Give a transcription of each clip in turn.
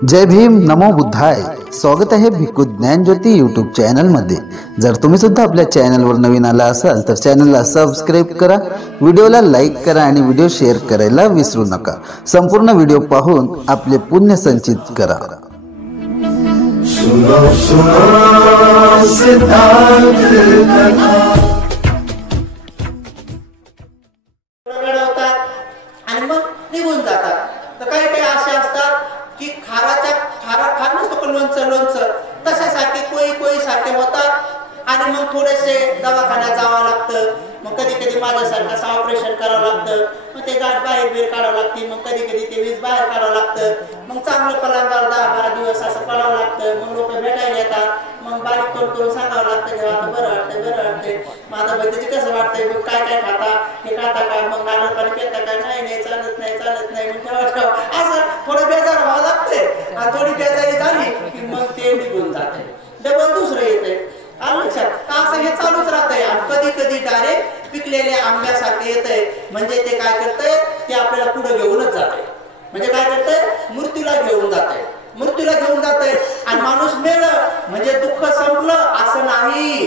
जय भीम नमो बुद्धाय। स्वागत आहे भिक्खू ज्ञान ज्योती यूट्यूब चॅनल मध्ये। जर तुम्ही सुद्धा आपल्या चॅनलवर नवीन आला असाल तर चॅनलला सबस्क्राइब करा, व्हिडिओला लाईक करा आणि व्हिडिओ शेअर करायला विसरू नका। संपूर्ण व्हिडिओ पाहून आपले पुण्य संचित करा। सुनो सुनो सिद्धांत कथा आणि मग निघून जातात। तर काही काही असे असतात की खारा खात नसतो पण लोणचं तशासारखे कोई सारखे होतात आणि मग थोडेसे दवाखान्यात जावं लागतं। मग कधी कधी माझ्यासारखं असं ऑपरेशन करावं लागतं, मग ते गाठ बाहेर काढावं लागते, मग कधी कधी ते वीज बाहेर काढावं लागतं, मग चांगलं पलंगावर 10-12 दिवस असं पडावं लागतं। मग लोक भेटायला येतात, मग बारीक करून सांगावं लागतं की आता बरं वाटतंय माझं बहिणीची कसं वाटतंय, मग काय खाता हे खाता का, मग नारळ पाणी पिता का, नाही चालत नाही मग ठेवा असं थोडं बेजार व्हावं लागतंय। आणि थोडी बेजारी झाली की मग ते निघून जाते, डबल दुसरं येतंय। लक्षात असं हे चालूच राहतंय। आणि कधी कधी डायरेक्ट पिकलेल्या आंब्यासारखे येतंय, म्हणजे ते काय करतंय ते आपल्याला पुढे घेऊनच जाते। म्हणजे काय करतंय मृत्यूला घेऊन जातंय आणि माणूस मेलं म्हणजे दुःख संपलं असं नाही।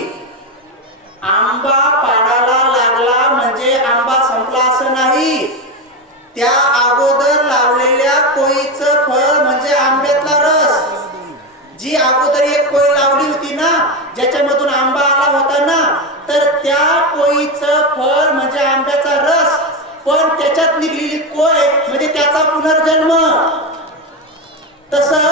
आंबा पाडाला लागला म्हणजे आंबा संपला असं नाही। त्या अगोदर लावलेल्या कोईचं फळ म्हणजे आंब्यातला रस। जी अगोदर एक कोई लावली होती ना, ज्याच्यामधून आंबा आला होता ना, तर त्या कोईचं फळ म्हणजे आंब्याचा रस, पण त्याच्यात निघलेली कोय म्हणजे त्याचा पुनर्जन्म। तसं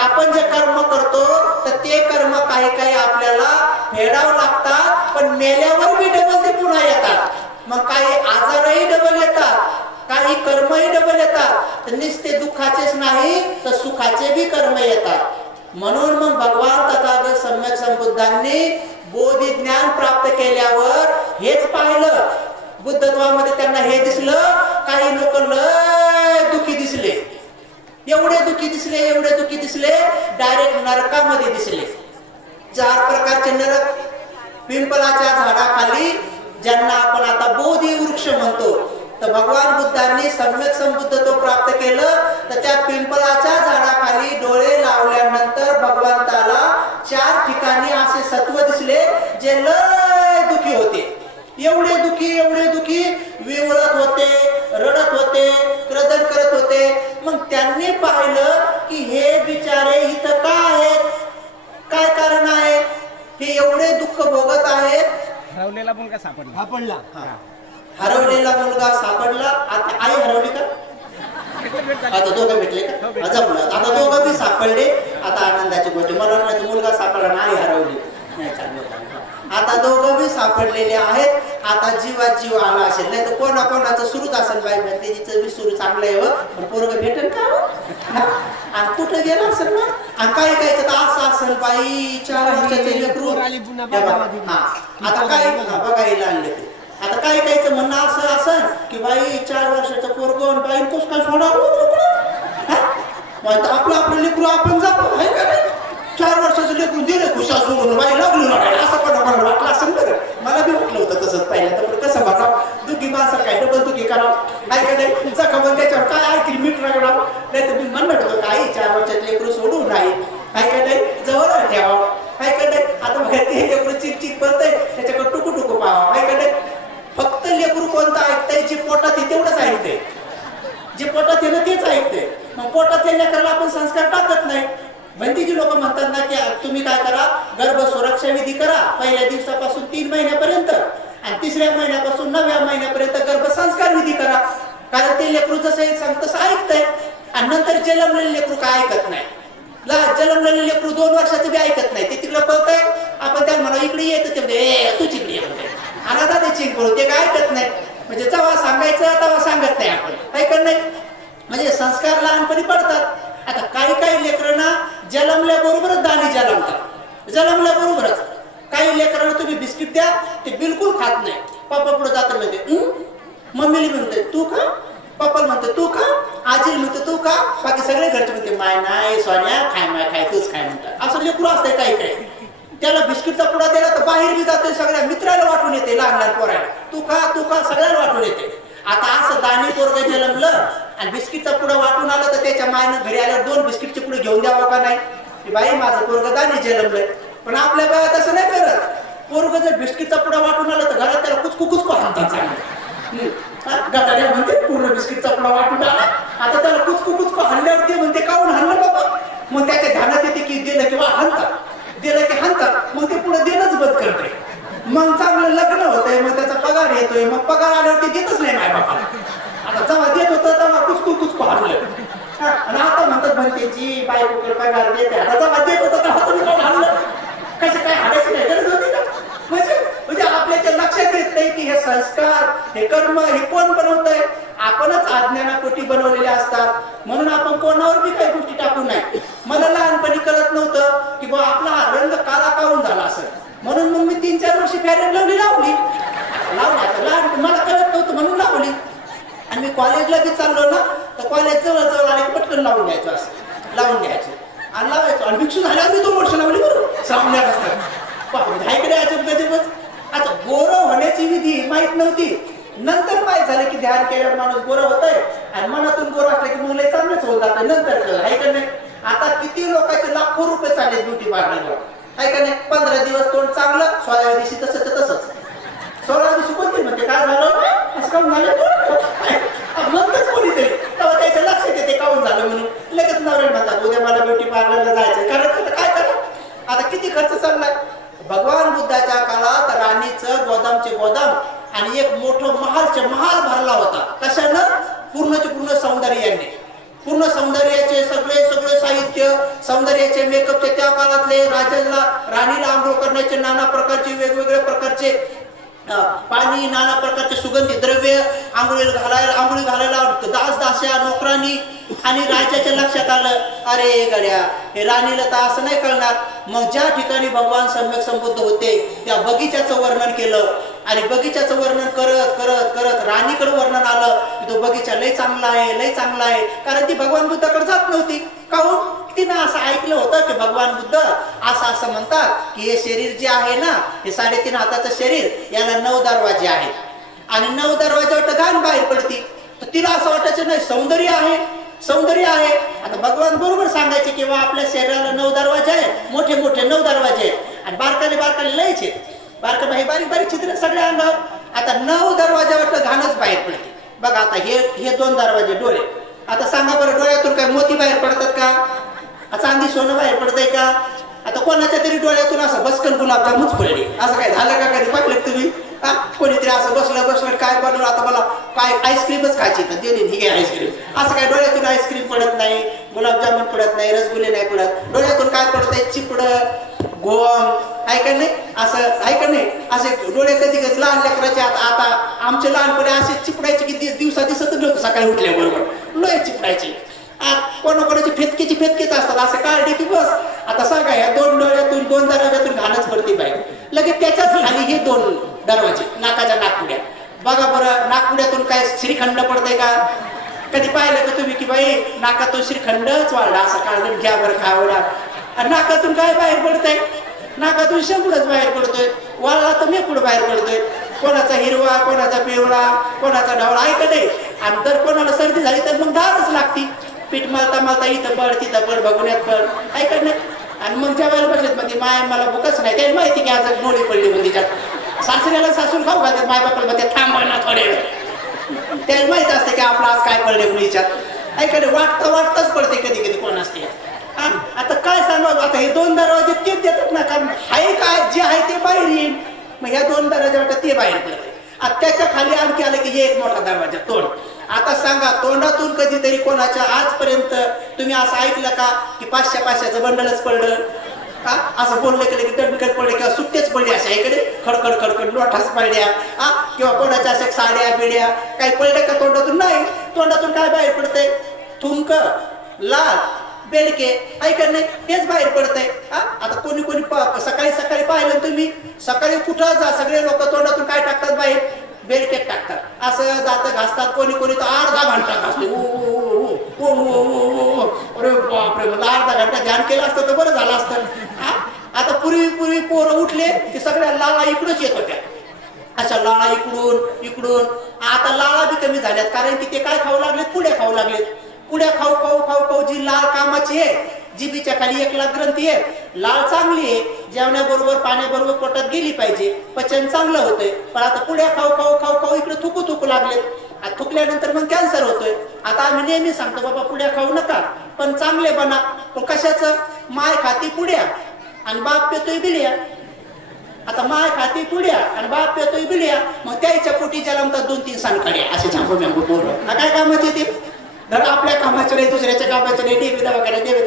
आपण जे कर्म करतो तर ते कर्म काही आपल्याला फेडावं लागतात, पण मेल्यावर बी डबल ते पुन्हा येतात। मग काही आजारही डबल येतात, काही कर्मही डबल येतात। तर नुसते दुःखाचेच नाही तर सुखाचे बी कर्म येतात। म्हणून मग भगवान तथागत सम्यक संबुद्धांनी बोधी ज्ञान प्राप्त केल्यावर हेच पाहिलं। बुद्धत्वामध्ये त्यांना हे दिसलं, काही लोक लय दुःखी दिसले, एवढे दुःखी दिसले डायरेक्ट नरकामध्ये दिसले। 4 प्रकारचे नरक। पिंपलाच्या झाडाखाली, ज्यांना आपण आता बोधी वृक्ष म्हणतो, तर भगवान बुद्धांनी सम्यक संबुद्धत्व प्राप्त केलं तर त्या पिंपलाच्या झाडाखाली डोळे लावल्यानंतर भगवंताला 4 ठिकाणी असे सत्व दिसले जे लय दुःखी होते। एवढे दुःखी विवळत होते, रडत होते, क्रदन करत होते। मग त्यांनी पाहिलं की हे बिचारे इथं का आहेत, काय कारण आहे, हे एवढे दुःख भोगत आहेत। हरवलेला मुलगा सापडला। हरवलेला मुलगा सापडला। आता आई हरवली का? आता दोघं भेटले का? आता दोघं बी सापडले। आता आनंदाची गोष्ट, मला वाटलं मुलगा सापडला आणि आई हरवली नाही, चांगलं। आता दोघं बी सापडलेले आहेत। आता जीवात जीव आला असेल, नाही तर कोणाचं सुरूच असेल, बाई तिचं बी सुरू चांगलं आहे, पण पोरगं भेटेल का आणि कुठं गेला असेल ना। आणि काही तर असं असेल, बाई 4 वर्षाचे लेकरू आता काय बघायला आणले ते। आता काहीचं म्हणणं असं असेल की बाई 4 वर्षाचं पोरगं बाई कोस काय सोडावं, आपलं लेकरू आपण जातो आहे का नाही। 4 वर्षाचं लेकरू दिले खुशा सोडून बाई लागली लढायला, असं पण मला वाटलं असेल बरं। मला बी वाटलं होतं तसंच पहिल्या, तर कसं बघावं दुःखी माणसं काय डबल दुःखी करावं आहे का नाही। जखम त्याच्यावर काय ऐकली मीठ रगडावं, नाही तर मी म्हणत होतो काही 4 वर्षाचं लेकरू सोडू नाही आहे का नाही, जवळ ठेवावं आहे का नाही। आता बघा ते लेकरू चिक करतंय, त्याच्याकडे टुकू पाहावं आहे का नाही। फक्त लेकरू कोणतं ऐकतंय, जे पोटात आहे तेवढंच ऐकतंय, जे पोटात आहे ना तेच ऐकतंय। मग पोटात लेकराला आपण संस्कार टाकत नाही। बंदीची लोक म्हणतात ना की तुम्ही काय करा, गर्भ सुरक्षा विधी करा पहिल्या दिवसापासून 3 महिन्यापर्यंत, आणि 3ऱ्या महिन्यापासून 9व्या महिन्यापर्यंत गर्भ संस्कार विधी करा, कारण ते लेकरू जसं सांगत तसं ऐकतंय। आणि नंतर जन्मलेले लेकरू काय ऐकत नाही, जन्मलेले लेकरू 2 वर्षाचं बी ऐकत नाही, ते तिकडे पळतंय, आपण त्याला म्हणा इकडे येतं ते म्हणते तू चिकडे येते, आता ते चिंकळू ते काय ऐकत नाही। म्हणजे जेव्हा सांगायचं तेव्हा सांगत नाही आपण ऐकत नाही, म्हणजे संस्कार लहानपणी पडतात। आता काही लेकरांना जन्मल्याबरोबरच दाणी जन्मल्याबरोबरच काही लेकरांना तुम्ही बिस्किट द्या ते बिलकुल खात नाही। पप्पा पुढे जातं म्हणते मम्मीला म्हणते तू खा, पप्पाला म्हणते तू खा, आजीला म्हणते तू खा, बाकी सगळे घरचे म्हणते माय नाही सोन्या खाय तूच खाय म्हणतात। असं लेकरू असतंय काही त्याला बिस्किटचा पुडा दिला तर बाहेर बी जातोय, सगळ्या मित्राला वाटून येते, लहान पोराला तू खा सगळ्याला वाटून येते। आता असं दाणी पोरगं जन्मलं आणि बिस्किटचा पुडा वाटून आलं तर त्याच्या मायनं घरी आल्यावर 2 बिस्किटचे पुढे घेऊन द्यावं का नाही की बाई माझं पोरगं दाणी जन्मलंय. पण आपल्या बाया तसं नाही करत. पोरगं जर बिस्किटचा पुडा वाटून आलं तर घरात त्याला कुचकू हाणतात चांगलं. गटाऱ्या म्हणते पूर्ण बिस्किटचा पुडा वाटून आला आता त्याला कुचकू हाणल्यावर ते म्हणते काऊन हाणलं बाबा. मग त्याच्या ध्यानात येते की दिलं किंवा हाणतात दिलं की हाणतात मग ते पुढे देणंच बंद करते. मग चांगलं लग्न होतंय मग त्याचा पगार येतोय मग पगार आल्यावर ते देतच नाही माय बापाला. आता जेव्हा देत होतं तेव्हा कुचकू हाणलं आणि आता म्हणतात म्हणतेची बायकोकडे पगार देते आता जेव्हा देत होतं तेव्हा तुम्ही कोण हाणलं कसं काय हाडायची काय गरज होती का. म्हणजे आपल्याच्या लक्षात येत नाही की हे संस्कार हे कर्म हे कोण बनवतंय. आपणच अज्ञानापोटी बनवलेले असतात म्हणून आपण कोणावर बी काही गोष्टी टाकू नये. मला लहानपणी कळत नव्हतं की बा आपला हा रंग काळा काऊन झाला असं म्हणून मग मी 3-4 वर्षी फेअर अँड लव्हली लावली लहान मला कळत नव्हतं म्हणून लावली. आणि मी कॉलेजला बी चाललो ना तर कॉलेज जवळ आले पटकन लावून घ्यायचो असं लावून घ्यायचो आणि लावायचो आणि भिक्षू झाल्यावर मी 2 वर्ष लावली बरोबर सामन्यात ऐकडे अजून आता गोरं होण्याची विधी माहित नव्हती. नंतर माहित झालं की ध्यान केल्यावर माणूस गोरा होतोय आणि मनातून गोरा असला की मग लय चांगलंच होत जातं. नंतर कळलं आहे का नाही. आता किती लोकांचे लाखो रुपये चालले ब्युटी पार्लरवर आहे का नाही. 15 दिवस तोंड चांगलं 16व्या दिवशी तसंच 16व्या दिवशी कोणते म्हणते काय झालं असं काऊन झालं म्हणतच कोणीतरी तेव्हा त्याच्या लक्षात येते काऊन झालं म्हणून लगेच नवऱ्याला म्हणतात उद्या मला ब्युटी पार्लरला जायचं कारण काय करा आता किती खर्च चाललाय. भगवान बुद्धाच्या काळात राणीचं गोदामचे गोदाम आणि एक मोठं महाल भरला होता. कशानं पूर्णचे पूर्ण सौंदर्याने पूर्ण सौंदर्याचे सगळे साहित्य सौंदर्याचे मेकअपचे त्या काळातले राणीला आंघोळ करण्याचे नाना प्रकारचे वेगवेगळ्या प्रकारचे पाणी नाना प्रकारचे सुगंधी द्रव्य आंघोळी घालायला दास्या नोकरांनी. आणि राजाच्या लक्षात आलं अरे गड्या हे राणीला तर असं नाही कळणार. मग ज्या ठिकाणी भगवान सम्यक संबुद्ध होते त्या बगीच्याचं वर्णन केलं आणि बगीच्याचं वर्णन करत राणीकडे वर्णन आलं की तो बगीचा लय चांगला आहे कारण ती भगवान बुद्धाकडे जात नव्हती. काहून तिनं असं ऐकलं होतं की भगवान बुद्ध असं म्हणतात की हे शरीर जे आहे ना हे 3.5 हाताचं शरीर याला 9 दरवाजे आहेत आणि 9 दरवाज्यावर घाण बाहेर पडती. तर तिला असं वाटायचं नाही सौंदर्य आहे. आता भगवान बरोबर सांगायचे किंवा आपल्या शरीराला 9 दरवाजे आहेत मोठे 9 दरवाजे आहेत आणि बारकाले लयच आहेत बारीक चित्र सगळ्या अंगावर. आता 9 दरवाज्यावर घाणच बाहेर पडते. बघा आता हे 2 दरवाजे डोळे. आता सांगा बरं डोळ्यातून काय मोती बाहेर पडतात का चांदी सोनं बाहेर पडतंय का. आता कोणाच्या तरी डोळ्यातून असं बसकन गुलाबजामुनच पडली असं काय झालं का कधी पाहिलं तुम्ही. कोणीतरी असं बसलं काय बनवलं आता मला काय आईस्क्रीमच खायची तर दिली ठीक आहे आईस्क्रीम असं काय डोळ्यातून आईस्क्रीम पडत नाही गुलाबजामुन पडत नाही रसगुल्ले नाही पडत. डोळ्यातून काय पडत आहे चिपड गोम ऐका नाही असे डोळे कधी लहान लेकराचे. आता आमचे लहानपणी असे चिपडायचे की दिवसा दिसत नव्हतं सकाळी उठल्याबरोबर लोहे चिपडायचे. कोणाकोणाचे फेतकेच असतात असं काढले की बस. आता सांगा ह्या 2 डोळ्यातून 2 दरवाज्यातून घाणच पडते पाहिजे लगेच त्याच्याच खाली हे 2 दरवाजे नाकाच्या नाकपुड्या. बघा बरं नाकपुड्यातून काय श्रीखंड पडतंय का कधी पाहिलं का तुम्ही की बाई नाकातून श्रीखंडच वाढला असं काढून घ्या बरं खावडा. नाकातून काय बाहेर पडतंय नाकातून शेंबूडच बाहेर पडतोय वाळला तर मेपूड बाहेर पडतोय. कोणाचा हिरवा कोणाचा पिवळा कोणाचा ढवळा ऐका नाही. आणि जर कोणाला सर्दी झाली तर मग धारच लागती. पीठ मालता इथं पड तिथं पड बघण्यात पड ऐकत नाही. आणि मग जेवायला बसलेत म्हणजे माय मला भूकच नाही त्याला माहिती की आज गोळी पडली म्हणजे तिच्यात सासऱ्याला सासून खाऊ घालतात माय बापाला मध्ये थांबवणार थोडे वेळ त्याला माहित असते की आपलं आज काय पडले म्हणून हिच्यात ऐकत वाटताच पडते कधी कोण असते. आता काय सांगावं आता हे 2 दरवाजे तेच देतात ना कारण आहे काय जे आहे ते बाहेर येईल. मग ह्या 2 दरवाजे वाटत ते बाहेर पडते. त्याच्या खाली आणखी आलं की हे एक मोठा दरवाजा तोंड. आता सांगा तोंडातून कधीतरी कोणाच्या आजपर्यंत तुम्ही असं ऐकलं का की 500 बंडलच पडलं असं बोललं केलं की टबकट पडले किंवा सुट्टेच पडले अशा इकडे खडखड लोठाच पडल्या किंवा कोणाच्या अशा साड्या बिड्या काही पडल्या का तोंडातून नाही. तोंडातून काय बाहेर पडतंय थुंक लाल बेडके ऐकत नाही हेच बाहेर पडतंय. आता कोणी सकाळी पाहिलं तुम्ही सकाळी कुठं जा सगळे लोक तोंडातून काय टाकतात बाहेर बेडके टाकतात असं दात घासतात कोणी तर अर्धा घंटा घासते अरे बापरे मला अर्धा घंटा ध्यान केलं असतं तर बरं झालं असतं. आता पूर्वी पोरं उठले की सगळ्या लाळा इकडूनच येत होत्या अशा लाळा इकडून आता लाळा बी कमी झाल्यात, कारण की ते काय खाऊ लागलेत, पुड्या खाऊ लागलेत. पुड्या खाऊ खाऊ खाऊ खाऊ जी लाळ कामाची आहे, जिबीच्या खाली 1 लाख ग्रंथी आहे, लाळ चांगली आहे, जेवण्याबरोबर पाण्याबरोबर पोटात गेली पाहिजे, पचन चांगलं होतंय. पण आता पुड्या खाऊ खाऊ खाऊ खाऊ इकडे थुकू लागलेत. थुकल्यानंतर मग कॅन्सर होतोय. आता आम्ही नेहमी सांगतो बाबा पुड्या खाऊ नका, पण चांगले बना. पण कशाचं? माय खाती पुड्या आणि बाप पेतोय बिड्या. आता माय खाती पुड्या आणि बाप पेतोय बिड्या, मग त्याच्या पोटी जन्मतात 2-3 सांडकाड्या. असे चांगू मॅंगू पोरं काय कामाचे ते? धड आपल्या कामाचे नाही, दुसऱ्याच्या कामाचे नाही, देवी वगैरे देवी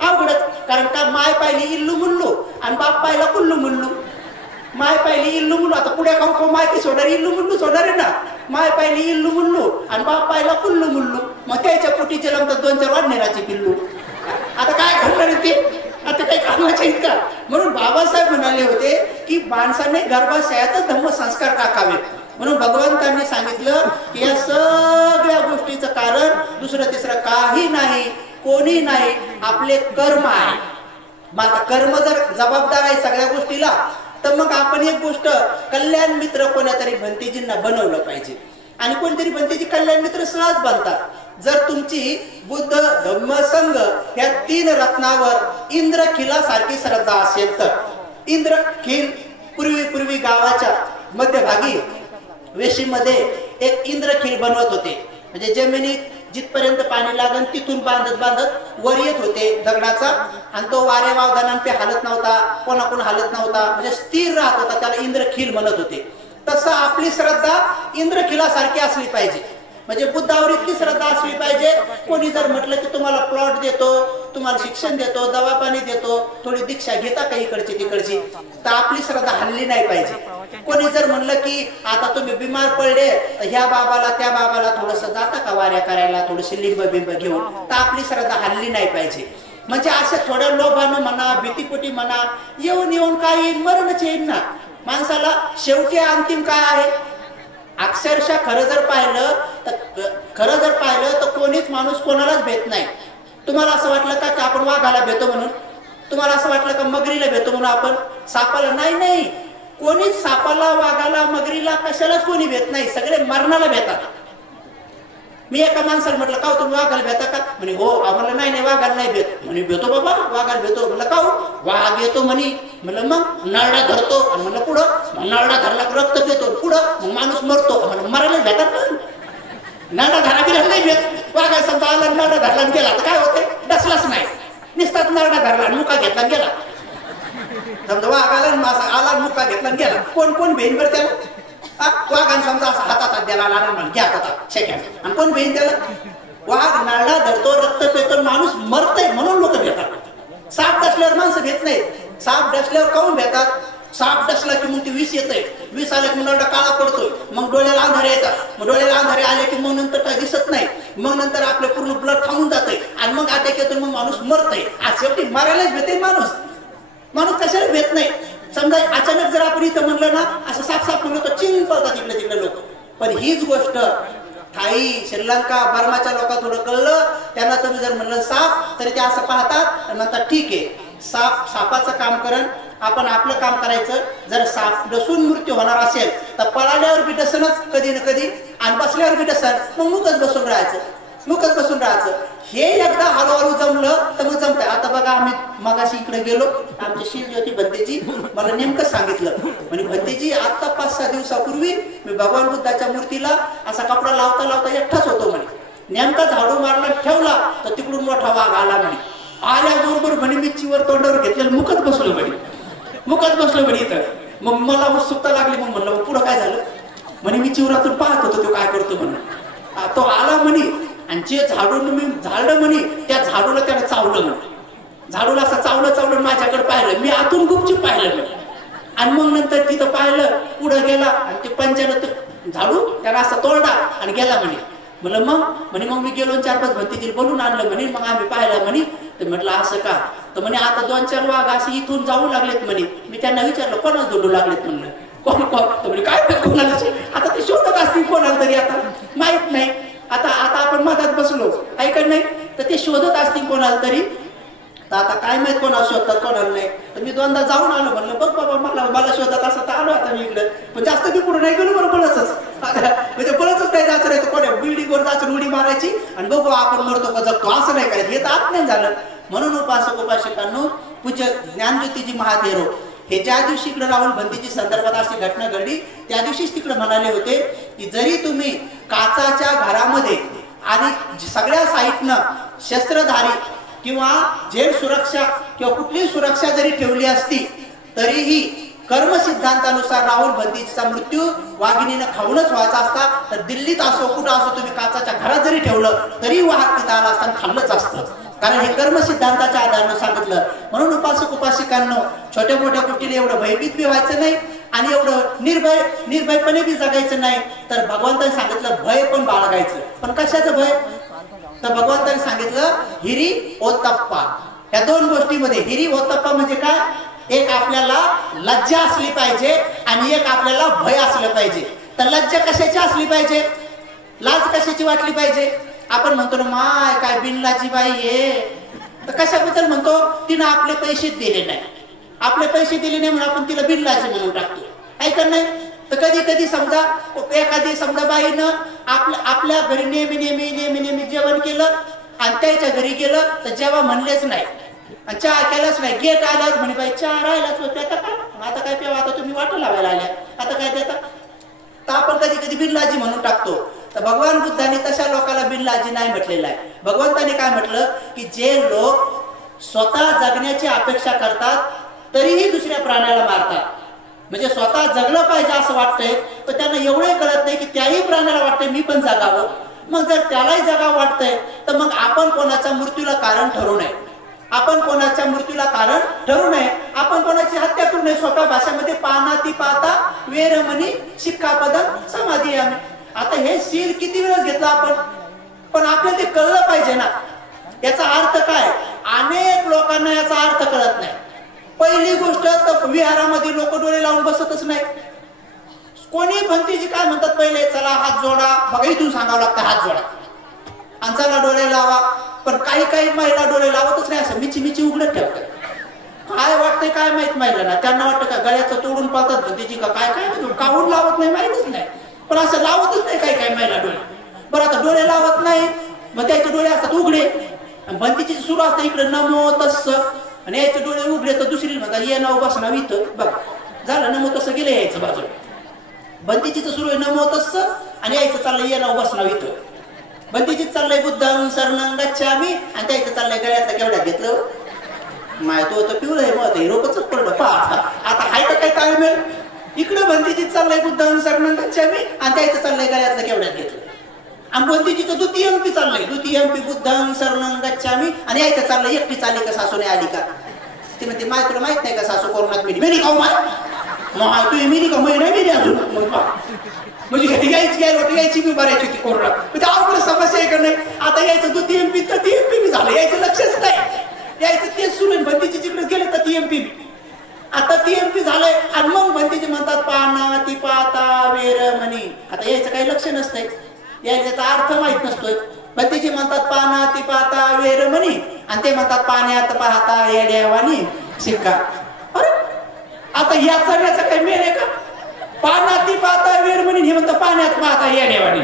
अवघडच. कारण का माय पाहिली इल्लू मुल्लू आणि बाप पाहिला कुल्लू मुल्लू. माय पाहिली इल्लू मुल्लू, आता पुढे खाऊ खाऊ माय की सोडणार, इल्लू मुल्लू सोडणार आहे ना. माय पाहिली इल्लू मुल्लू आणि बाप पाहिला कुल्लू मुल्लू, मग त्याच्या पोटी जन्मतात 2-4 वाढणेराचे पिल्लू. आता काय घडणार ते? आता काही कामाचे आहेत का? म्हणून बाबासाहेब म्हणाले होते की माणसाने गर्भाशयातच धम्मसंस्कार टाकावेत. म्हणून भगवंतांनी सांगितलं की या सगळ्या गोष्टीचं कारण दुसरं तिसरं काही नाही, कोणी नाही, आपले कर्म आहे. मग कर्म जर जबाबदार आहे सगळ्या गोष्टीला, तर मग आपण एक गोष्ट, कल्याण मित्र कोणातरी भंतेजींना बनवलं पाहिजे. आणि कोणतरी भंतेजी कल्याण मित्र सहज बनतात. जर तुमची बुद्ध धम्म संघ या 3 रत्नावर इंद्रखिलासारखी श्रद्धा असेल तर. इंद्रखिल पूर्वी गावाच्या मध्यभागी वेशीमध्ये एक इंद्रखिल बनवत होते. म्हणजे जमिनीत जिथपर्यंत पाणी लागन तिथून बांधत वर येत होते दगडाचा, आणि तो वाऱ्या वावदानाने ते हालत नव्हता, कोणाकोण हालत नव्हता, म्हणजे स्थिर राहत होता. त्याला इंद्रखिल म्हणत होते. तसं आपली श्रद्धा इंद्रखिलासारखी असली पाहिजे. म्हणजे बुद्धावर इतकी श्रद्धा असली पाहिजे, कोणी जर म्हटलं की तुम्हाला प्लॉट देतो, तुम्हाला शिक्षण देतो, दवा पाणी देतो, थोडी दीक्षा घेता का इकडची तिकडची, तर आपली श्रद्धा हल्ली नाही पाहिजे. कोणी जर म्हणलं की आता तुम्ही बिमार पडले तर ह्या बाबाला त्या बाबाला थोडस जाता का वाऱ्या करायला, थोडीशी लिंब बिंब घेऊन, तर आपली श्रद्धा हल्ली नाही पाहिजे. म्हणजे असं थोड्या लोभानं म्हणा, भीतीपोटी म्हणा, येऊन काय येईल, मरणच येईल ना माणसाला. शेवटी अंतिम काय आहे? अक्षरशः खरं जर पाहिलं तर कोणीच माणूस कोणालाच भेट नाही. तुम्हाला असं वाटलं का की आपण वाघाला भेटतो म्हणून? तुम्हाला असं वाटलं का मगरीला भेटतो म्हणून आपण? सापाला नाही. कोणीच सापाला, वाघाला, मगरीला कशालाच कोणी भेट नाही. सगळे मरणाला भेटतात. मी एका माणसाला म्हटलं का तुम्ही वाघाला भेटा का? म्हणे हो. आम्हाला नाही वाघाला नाही भेट. म्हणे भेटतो बाबा, वाघाला भेटतो. म्हणलं का वाघ येतो म्हणे. म्हणलं मग नळडा धरतो. आणि म्हणलं पुढं नळडा धरला रक्त पितो, पुढं मग माणूस मरतो. म्हणलं मरायला भेटत ना, नळडा धरा गेला नाही भेट. वाघा समजा आला, नळडा धरला गेला तर काय होते? डसलाच नाही, निसतात नळडा धरला, मुका घेतला गेला. समजा वाघ आला मुका घेतला गेला, कोण भेन बर त्याला? वाघाने समजा असा हातात द्यायला लागला, घ्या हातात शेक्या, आणि कोण भेन त्याला? वाघ नळडा धरतो, रक्त पितो, माणूस मरतय म्हणून लोक भेटतात. साप डसल्यावर माणसं भेट नाही. साप डसल्यावर काऊन भेटतात? साप डसला की मग ते विष येतंय, विष आलं की नळडा काळा पडतोय, मग डोळ्याला अंधारे येतात, मग डोळ्याला अंधारे आले की मग नंतर काय दिसत नाही, मग नंतर आपलं पूर्ण ब्लड थांबून जातंय, आणि मग अटॅक येतो, मग माणूस मरतय. आज शेवटी मारायलाच भेटेल माणूस कशाला भेट नाही. समजा अचानक जर आपण इथं म्हणलं ना, असं साप म्हणलं तर चिंग पडतात तिकडे लोक. पण हीच गोष्ट थाई, श्रीलंका, बर्माच्या लोकांना थोडं कळलं, त्यांना तुम्ही जर म्हणलं साप तरी ते असं पाहतात आणि म्हणतात ठीक आहे, सापाचं काम करण, आपण आपलं काम करायचं. जर साप डसून मृत्यू होणार असेल तर पळाल्यावर बी डसनच कधी ना कधी, आणि बसल्यावर बी डसन, मग मुकच बसून राहायचं. हे एकदा हळूहळू जमलं तर मग जमतंय. आता बघा, आम्ही मगाशी इकडे गेलो, आमची शिवज्योती भंतेजी मला नेमकं सांगितलं. म्हणजे भंतेजी आता 5-6 दिवसापूर्वी मी भगवान बुद्धाच्या मूर्तीला असा कपडा लावता एकटाच होतो म्हणे. नेमका झाडू मारला ठेवला तर तिकडून मोठा वाघ आला म्हणे. आल्याबरोबर म्हणे मी चिवर तोंडावर घेतलेलं मुकत बसलो म्हणे इथं. मग मला उत्सुकता लागली. मग म्हणलं मग पुढं काय झालं? म्हणे मी चिवरातून पाहत होतो तो काय करतो म्हणून. तो आला म्हणे, आणि जे झाडून मी झाडलं म्हणे त्या झाडूला त्याला चावलं म्हणे. झाडूला असं चावलं माझ्याकडे पाहिलं, मी आतून गुपचूप पाहिलं म्हणे. आणि मग नंतर तिथं पाहिलं, पुढं गेला आणि ते पंचायत झाडू त्याला असा तोडला आणि गेला म्हणे. म्हणलं मग मी गेलो 4-5 भंतेजी बोलून आणलं म्हणे. मग आम्ही पाहिलं म्हणे. तर म्हटलं असं का? तर म्हणे आता 2-4 वाघ असे इथून जाऊ लागलेत म्हणे. मी त्यांना विचारलं कोणाला धोंडू लागलेत म्हणलं. कोण म्हणे काय कोणाला? आता ते शोधत असतील कोणाला तरी, आता माहित नाही. आता आपण मधात बसलो ऐकत नाही तर ते शोधत असतील कोणाला तरी. तर आता काय माहित कोणाला शोधतात कोणाला नाही. तर मी दोनदा जाऊन आलो, म्हणलं बघ बाबा मला शोधतात असं तर आलो आता मी इकडं. पण जास्त मी पुढे नाही गेलो बरं पळतच, म्हणजे पळतच नाही जायचं नाही. तर कोण्या बिल्डिंगवर जायचं उडी मारायची आणि बघू आपण मरतो का जगतो असं नाही करायचं. हे तर आत्मज्ञान झालं. म्हणून उपासक उपासिकांनो, पूज्य ज्ञानज्योतीजी महाथेरो हे ज्या दिवशी इकडे राहुल बंदीची संदर्भात अशी घटना घडली त्या दिवशीच तिकडे म्हणाले होते की जरी तुम्ही काचाच्या घरामध्ये आणि सगळ्या साईडनं शस्त्रधारी किंवा जेल सुरक्षा किंवा कुठलीही सुरक्षा जरी ठेवली असती तरीही कर्म सिद्धांतानुसार राहुल बंदीचा मृत्यू वाघिणीनं खाऊनच व्हायचा असता. तर दिल्लीत असो कुठं असो तुम्ही काचाच्या घरात जरी ठेवलं तरी वाहक तिथं आला असताना खाल्लंच असतं, कारण हे कर्म सिद्धांताच्या आधारानं सांगितलं. म्हणून उपासक उपासिकांनो, छोट्या मोठ्या गोष्टीला एवढं भयभीत बी व्हायचं नाही आणि एवढं निर्भयपणे बी जगायचं नाही. तर भगवंताने सांगितलं भय पण बाळगायचं. पण कशाचं भय? तर भगवंताने सांगितलं हिरी ओतप्पा. या दोन गोष्टीमध्ये हिरी ओतप्पा म्हणजे काय? एक आपल्याला लज्जा असली पाहिजे आणि एक आपल्याला भय असलं पाहिजे. तर लज्जा कशाची असली पाहिजे? लाज कशाची वाटली पाहिजे? आपण म्हणतो ना माय काय बिनलाजी बाई आहे, तर कशाबद्दल म्हणतो? तिनं आपले पैसे दिले नाही, आपले पैसे दिले नाही म्हणून आपण तिला बिनलाजी म्हणून टाकतो, ऐका नाही. तर कधी कधी समजा एखादी बाईनं आपल्या घरी नेहमी जेवण केलं आणि त्याच्या घरी गेलं तर जेव्हा म्हणलेच नाही आणि चहा केलाच नाही, गेट आल्यावर म्हणे बाई चहा राहिलाच होते, आता काय पेवा, आता तुम्ही वाटं लावायला आल्या, आता काय देता? तर आपण कधी कधी बिनलाजी म्हणून टाकतो. तर भगवान बुद्धांनी तशा लोकांना बिनलाजी नाही म्हटलेलं आहे. भगवंतांनी काय म्हटलं की जे लोक स्वतः जगण्याची अपेक्षा करतात तरीही दुसऱ्या प्राण्याला मारतात, म्हणजे स्वतः जगलं पाहिजे असं वाटतंय पण त्यांना एवढे कळत नाही की त्याही प्राण्याला वाटतंय मी पण जगावं. मग जर त्यालाही जगावं वाटतंय तर मग आपण कोणाच्या मृत्यूला कारण ठरू नये, आपण कोणाच्या मृत्यूला कारण ठरू नये, आपण कोणाची हत्या करू नये. सोप्या भाषेमध्ये पानाती पाता वेरमणी शिक्कापदं समाधियामि. आता हे शील किती वेळेस घेतलं आपण, पण आपल्याला ते कळलं पाहिजे ना याचा अर्थ काय. अनेक लोकांना याचा अर्थ कळत नाही. पहिली गोष्ट तर विहारामध्ये लोक डोळे लावून बसतच नाही. कोणी भंतीजी काय म्हणतात, पहिले चला हात जोडा, बघा इथून सांगावं लागतं हात जोडा आणि चला डोळे लावा. पण काही महिला डोळे लावतच नाही, असं मिची उघडत ठेवतात. काय वाटतंय काय माहित महिलांना, त्यांना वाटतं का गळ्याचं तोडून पाळतात भंतीजी का काय काहून लावत नाही माहितच नाही, पण असं लावतच नाही काही महिला डोळे. बरं आता डोळे लावत नाही मग त्याचे डोळे असतात उघडे, भंतीची सुरू असतं इकडे नमो तस्स आणि याचे डोळे उघडे तर दुसरी म्हणतात ये नाव बस नाव इथं बघ झालं नमो तसं गेले यायचं बाजूला. भंतीचीच सुरू आहे नमो तस्स आणि यायचं चाललंय ये नाव बस नाव इथं. भंतीचीच चाललंय बुद्धं शरणं गच्छामि आणि त्याचं चाललंय गळ्यातलं केवढ्यात घेतलं माय तो तर पिवळं आहे मग हिरोपच पडलं पा. आता हाय तर काय काय मिळेल इकडं भंतीचीच चाललंय बुद्धं शरणं गच्छामि आणि त्याचं चाललंय गळ्यातलं केवढ्यात घेतलं. आणि भंतीचीचं द्वितीय एमपी चाललंय द्वितीय एमपी बुद्धं शरणं गच्छामि आणि यायचं चाललंय एकटी चालली का सासूने आली का. ती म्हणते माय तुला माहित नाही का सासू कोरोनात मेली खाऊ माय मग तू मेली का नाही मेली अजून म्हणजे यायची मी भरायची होती कोरोना म्हणजे अवघड समस्या आहे का नाही. आता यायचं द्वितीय एमपी तर ती एमपी बी झालं यायचं लक्षच नाही यायचं तेच सुरू भंतीची जिकडे गेले तर ती एमपी आता ती एमपी झालंय आणि मग भंतीची म्हणतात पाना ती पाता वेरमणी. आता यायचं काही लक्ष नसतंय यायचा अर्थ माहित नसतोय. भंतीची म्हणतात पाना ती पाता वेरमणी आणि ते म्हणतात पाण्यात पाहता येड्यावानी शिक्का. अरे आता याचा काही मेल आहे का. पानाती पाहता वेरमणी हे म्हणतात पाण्यात पाहता येड्यावानी.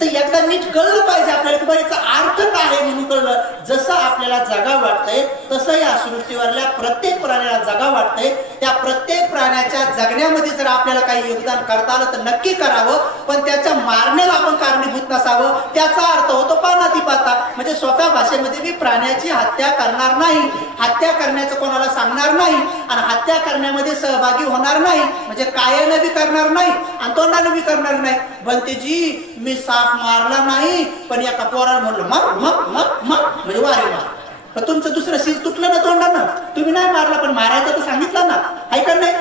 तर एकदा नीट कळलं पाहिजे आपल्याला की याचा अर्थ काय आहे म्हणून कळलं. जसं आपल्याला जगा वाटतंय तसं या सृष्टीवरल्या प्रत्येक प्राण्याला जगा वाटतंय. त्या प्रत्येक प्राण्याच्या जगण्यामध्ये जर आपल्याला काही योगदान करता आलं तर नक्की करावं, पण त्याच्या मारण्याला आपण कारणीभूत नसावं. त्याचा अर्थ होतो पानाती पाता म्हणजे सोप्या भाषेमध्ये मी प्राण्याची हत्या करणार नाही, हत्या करण्याचं कोणाला सांगणार नाही आणि हत्या करण्यामध्ये सहभागी होणार नाही म्हणजे कायानं बी करणार नाही आणि तोंडानं बी करणार नाही. भंतेजी मी साप मारला नाही पण एका पोराला म्हणलं मग मग मग मग म्हणजे वारे मार. पण तुमचं दुसरं शील तुटलं ना तोंडानं, तुम्ही नाही मारला पण मारायचं तर सांगितलं ना ऐका नाही.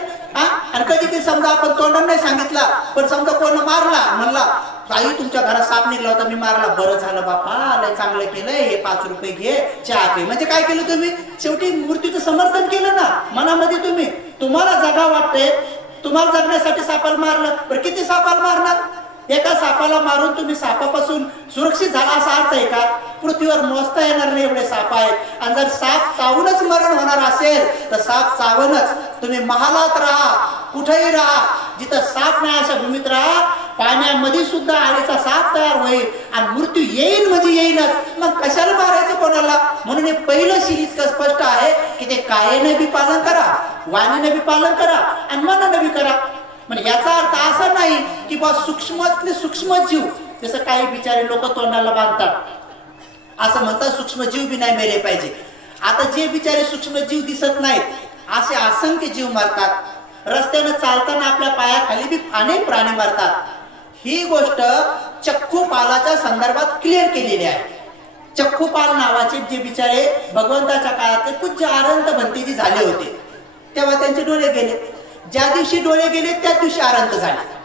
आणि कधी समजा आपण तोंडानं नाही सांगितला पण समजा कोण मारला म्हणला काही तुमच्या घरात साप निघला होता मी मारला, बरं झालं बापा लय चांगलं केलंय हे 5 रुपये घे चहा घे. म्हणजे काय केलं तुम्ही शेवटी मृत्यूचं समर्थन केलं ना मनामध्ये. तुम्हाला जगा वाटतंय तुम्हाला जगण्यासाठी सापाला मारलं पण किती सापाला मारणार. एका सापाला मारून तुम्ही सापापासून सुरक्षित झाला असा अर्थ आहे का? पृथ्वीवर मोजता येणार नाही एवढे साप आहेत. आणि जर साप चावूनच मरण होणार असेल तर साप चावूनच तुम्ही महालात राहा, कुठेही राहा, जिथं साप नाही अशा भूमीत राहा. पाण्यामध्ये सुद्धा आळीचा साप तयार होईल आणि मृत्यू येईल म्हणजे येईलच. मग कशाला मारायचं कोणाला? म्हणून हे पहिलं शील इतकं स्पष्ट आहे की ते कायेने बी पालन करा, वाणीने बी पालन करा आणि मनाने बी करा. म्हणजे याचा अर्थ असा नाही की बा सूक्ष्मातले सूक्ष्म जीव, जसं काही बिचारे लोक तोंडाला बांधतात, असं म्हणतात सूक्ष्म जीव बी नाही मेले पाहिजे. आता जे बिचारे सूक्ष्म जीव दिसत नाहीत असे असंख्य जीव मरतात. रस्त्यानं चालताना आपल्या पायाखाली बी अनेक प्राणी मरतात. ही गोष्ट चक्षुपालाच्या संदर्भात क्लिअर केलेली आहे. चक्षुपाल नावाचे जे बिचारे भगवंताच्या काळातले पूज्य अरंत भंतेजी झाले होते, तेव्हा त्यांचे डोळे गेले. ज्या दिवशी डोळे गेले त्या दिवशी अरंत झाले.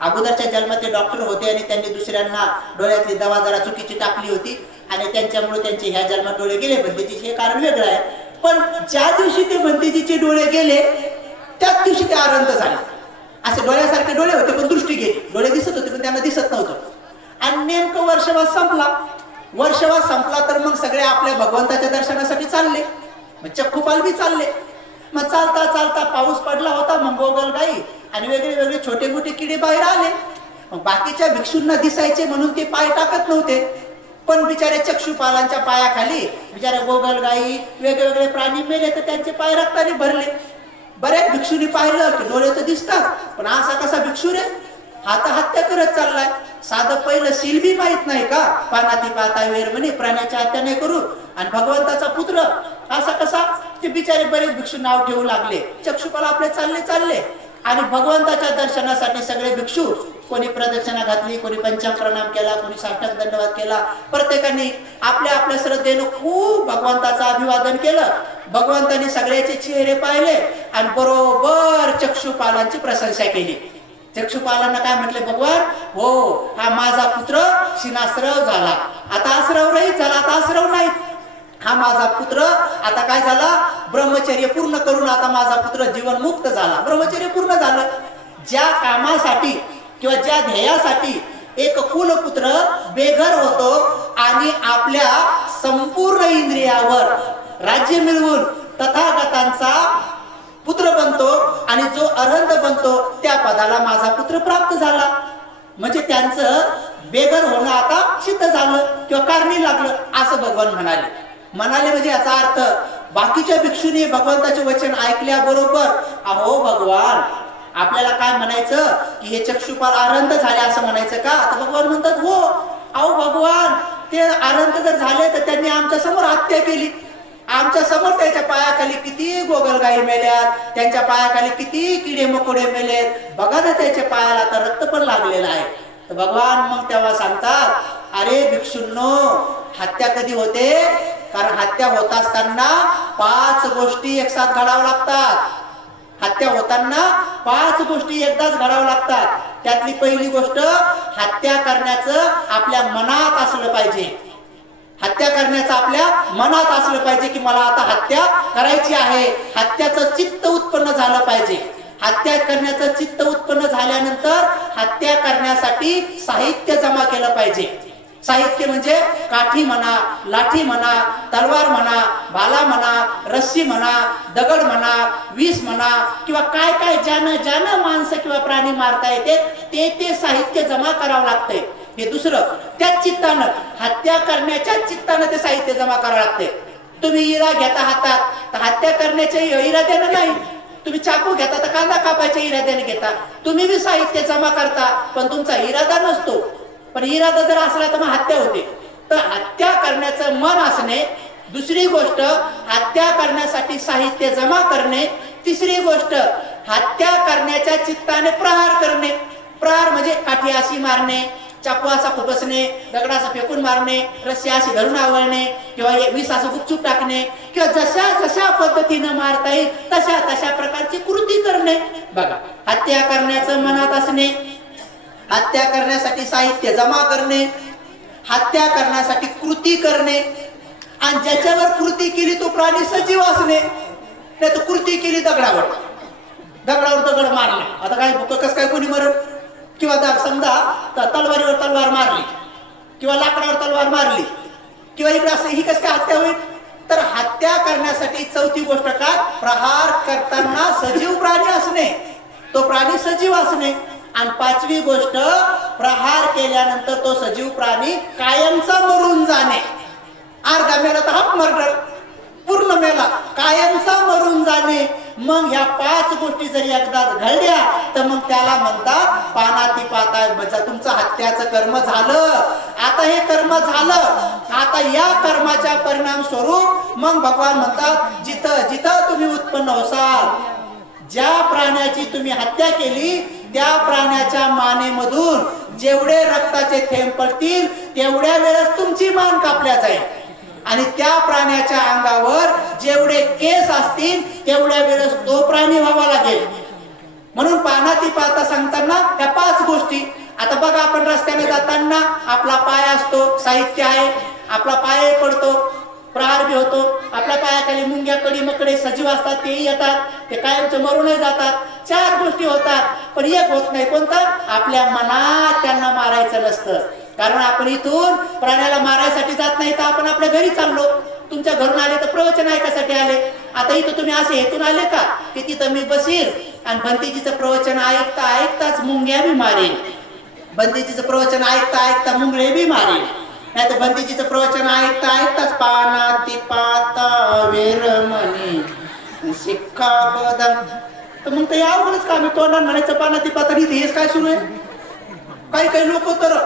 अगोदरच्या जन्मात ते डॉक्टर होते आणि त्यांनी दुसऱ्यांना डोळ्यातली दवा जरा चुकीची टाकली होती आणि त्यांच्यामुळे त्यांचे ह्या जन्मात डोळे गेले. भंतेजीचे हे कारण वेगळं आहे. पण ज्या दिवशी ते भंतेजीचे डोळे गेले त्याच दिवशी ते अरंत झाले. असे डोळ्यासारखे डोळे होते पण दृष्टी गेली. डोळे दिसत होते पण त्यांना दिसत नव्हतं. आणि नेमकं वर्षवास संपला. वर्षवास संपला तर मग सगळे आपल्या भगवंताच्या दर्शनासाठी चालले. मग चक्षुपाल बी चालले. मग चालता चालता पाऊस पडला होता. मग गोगलगाई आणि वेगळे वेगळे छोटे मोठे किडे बाहेर आले. मग बाकीच्या भिक्षूंना दिसायचे म्हणून ते पाय टाकत नव्हते. पण बिचारे चक्षुपालांच्या पायाखाली बिचारे गोगलगाई वेगवेगळे प्राणी मेले तर त्यांचे पाय रक्ताने भरले. बऱ्याच भिक्षूंनी पाहिलं की डोळे तर दिसतात पण असा कसा भिक्षू रे, हत्या करत चाललाय. साधं पहिलं शील बी माहित नाही का? पानाती पाता वेर म्हणे प्राण्याची हत्या नाही करू आणि भगवंताचा पुत्र असा कसा? ते बिचारे बरेच भिक्षू नाव ठेवू लागले. चक्षुपाल आपले चालले आणि भगवंताच्या दर्शनासाठी सगळे भिक्षू कोणी प्रदक्षिणा घातली, कोणी पंचांग प्रणाम केला, कोणी साष्टांग दंडवत केला. प्रत्येकाने आपल्या आपल्या श्रद्धेनं खूप भगवंताचं अभिवादन केलं. भगवंतांनी सगळ्याचे चेहरे पाहिले आणि बरोबर चक्षुपालांची प्रशंसा केली. चक्षुपालांना काय म्हटले? भगवान हो, हा माझा पुत्र शिनाश्रव झाला, आता आश्रव रहित झाला, आता आश्रव नाही. हा माझा पुत्र आता काय झाला? ब्रह्मचर्य पूर्ण करून आता माझा पुत्र जीवनमुक्त झाला. ब्रह्मचर्य पूर्ण झालं. ज्या कामासाठी किंवा ज्या ध्येयासाठी एक कुलपुत्र बेघर होतो आणि आपल्या संपूर्ण इंद्रियावर राज्य मिळवून तथागतांचा पुत्र बनतो आणि जो अरहंत बनतो त्या पदाला माझा पुत्र प्राप्त झाला. म्हणजे त्यांचं बेघर होणं आता सिद्ध झालं किंवा कारणी लागलं असं भगवान म्हणाले. म्हणजे याचा अर्थ बाकीच्या भिक्षूंनी भगवंताचे वचन ऐकल्याबरोबर अहो भगवान आपल्याला काय म्हणायचं की हे चक्षुपाल अरहंत झाले असं म्हणायचं का? तर भगवान म्हणतात हो, अहो भगवान ते अरहंत जर झाले तर त्यांनी आमच्या समोर हत्या केली. आमच्या समोर त्याच्या पायाखाली किती गोगलगाई मेल्यात, त्यांच्या पायाखाली किती किडे मकोडे मेलेत. बघा ना त्याच्या पायाला तर रक्त पण लागलेलं आहे. तर भगवान मग तेव्हा सांगतात, अरे भिक्षुंनो हत्या कधी होते? कारण हत्या होत असताना 5 गोष्टी एकसाथ घडाव्या लागतात. हत्या होताना 5 गोष्टी एकदाच घडाव्या लागतात. त्यातली पहिली गोष्ट हत्या करण्याचं आपल्या मनात असलं पाहिजे. हत्या करण्याचं आपल्या मनात असलं पाहिजे की मला आता हत्या करायची आहे. हत्याचं चित्त उत्पन्न झालं पाहिजे. हत्या करण्याचं चित्त उत्पन्न झाल्यानंतर हत्या करण्यासाठी साहित्य जमा केलं पाहिजे. साहित्य म्हणजे काठी म्हणा, लाठी म्हणा, तलवार म्हणा, भाला म्हणा, रस्सी म्हणा, दगड म्हणा, विष म्हणा किंवा काय काय ज्यानं माणसं किंवा प्राणी मारता येते ते साहित्य जमा करावं लागतंय. हे दुसरं. त्याच चित्तानं हत्या करण्याच्या चित्तानं ते साहित्य जमा करावं लागते. तुम्ही इरा घेता हातात तर हत्या करण्याच्या इराद्यानं नाही. तुम्ही चाकू घेता तर कांदा कापायच्या इराद्याने घेता. तुम्ही बी साहित्य जमा करता पण तुमचा इरादा नसतो. पण इरादा जर असला तर मग हत्या होते. तर हत्या करण्याचं मन असणे. दुसरी गोष्ट हत्या करण्यासाठी साहित्य जमा करणे. तिसरी गोष्ट हत्या करण्याच्या चित्ताने प्रहार करणे. प्रहार म्हणजे काठी अशी मारणे, चाकू असा खुपसणे, दगड असा फेकून मारणे, रस्सी अशी धरून आवळणे किंवा विष असं गुपचूप टाकणे किंवा जशा जशा पद्धतीनं मारता येईल तशा तशा प्रकारची कृती करणे. बघा, हत्या करण्याचं मनात असणे, हत्या करण्यासाठी साहित्य जमा करणे, हत्या करण्यासाठी कृती करणे आणि ज्याच्यावर कृती केली तो प्राणी सजीव असणे. नाही तर कृती केली दगडावर दगड मारला, आता काय कसं काय कोणी मरण? किंवा समजा तलवारीवर तलवार मारली किंवा लाकडावर तलवार मारली किंवा इकडे असं ही कसं काय हत्या होईल? तर हत्या करण्यासाठी चौथी गोष्ट काय? प्रहार करताना सजीव प्राणी असणे, तो प्राणी सजीव असणे. आणि पाचवी गोष्ट, प्रहार केल्यानंतर तो सजीव प्राणी कायमचा मरून जाणे. अर्धा मेला तर हाफ मर्डर, पूर्ण मेला कायमचा मरून जाणे. मग ह्या 5 गोष्टी जरी एकदा घडल्या तर मग त्याला म्हणतात पानाती पाता, तुमचं हत्याचं कर्म झालं. आता हे कर्म झालं, आता या कर्माच्या परिणाम स्वरूप मग भगवान म्हणतात जिथं जिथं तुम्ही उत्पन्न होसाल, ज्या प्राण्याची तुम्ही हत्या केली त्या प्राण्याच्या मानेमधून जेवढे रक्ताचे थेंब पडतील तेवढ्या वेळेस तुमची मान कापल्या जाईल. आणि त्या प्राण्याच्या अंगावर जेवढे केस असतील तेवढ्या वेळेस तो प्राणी व्हावा लागेल. म्हणून पानाती पाहता सांगताना त्या 5 गोष्टी. आता बघा, आपण रस्त्याने जाताना आपला पाय असतो, साहित्य आहे, आपला पाय पडतो, प्रहार बी होतो, आपल्या पायाखाली मुंग्या कडी मकडे सजीव असतात, तेही येतात, ते कायमचे मरूनही जातात. 4 गोष्टी होतात, पण एक होत नाही. कोणता? आपल्या मनात त्यांना मारायचं नसतं. कारण आपण इथून प्राण्याला मारायसाठी जात नाही, तर आपण आपल्या घरी चाललो. तुमच्या घरून आले तर प्रवचन ऐकायसाठी आले. आता इथं तुम्ही असे हेतून आले का की तिथं मी बसील आणि भंतेजीचं प्रवचन ऐकता ऐकताच मुंग्या बी मारेल, भंतेजीचं प्रवचन ऐकता ऐकता मुंगळे बी मारेल, नाही तर भंतेजीचं प्रवचन ऐकता ऐकताच पानाती पाता वेरमणी शिक्का बदम. तर मग ते अवघडच का? मी तोंडात म्हणायचं पानाती पाता, हेच काय सुरू आहे? काही लोक तर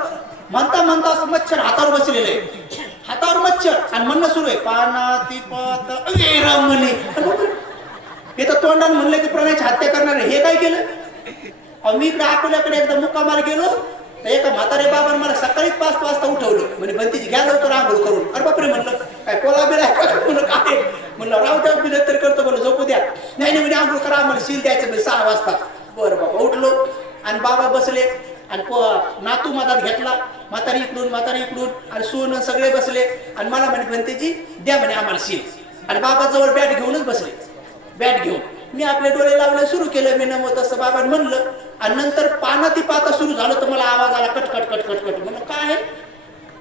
म्हणता म्हणता असं मच्छर हातावर बसलेलं आहे, हातावर मच्छर, आणि म्हणणं सुरू आहे पानाती पाता वेरमणी. हे तर तोंडात म्हणलं की प्राण्याची हत्या करणार आहे. हे काय केलं? मी इकडे अकोल्याकडे एकदा मुक्कामाला गेलो, तर एका म्हातारे बाबांनी मला सकाळी 5 वाजता उठवलं. म्हणजे भंतीची घ्या लवकर आंघोळ करून. अरे बापरे म्हणलं, काय कोला बिला म्हणलं, काय म्हणलं, राव द्या बिल तर करतो, म्हणलं झोपू द्या. नाही नाही, म्हणजे आंघोळ करा, आम्हाला सील द्यायचं म्हणजे 6 वाजता. बरं बाबा, उठलो आणि बाबा बसले आणि नातू मधात घेतला, म्हातारी इकडून आणि सोनं सगळे बसले आणि मला म्हणे भंतेजी द्या म्हणे आम्हाला सील. आणि बाबा जवळ बॅट घेऊनच बसले. बॅट घेऊन मी आपले डोळे लावले, सुरू केलं मी नमो तसं बाबा म्हणलं. आणि नंतर पानाती पाता सुरू झालं तर मला आवाज आला कटकट कटकट कट. म्हणलं काय आहे?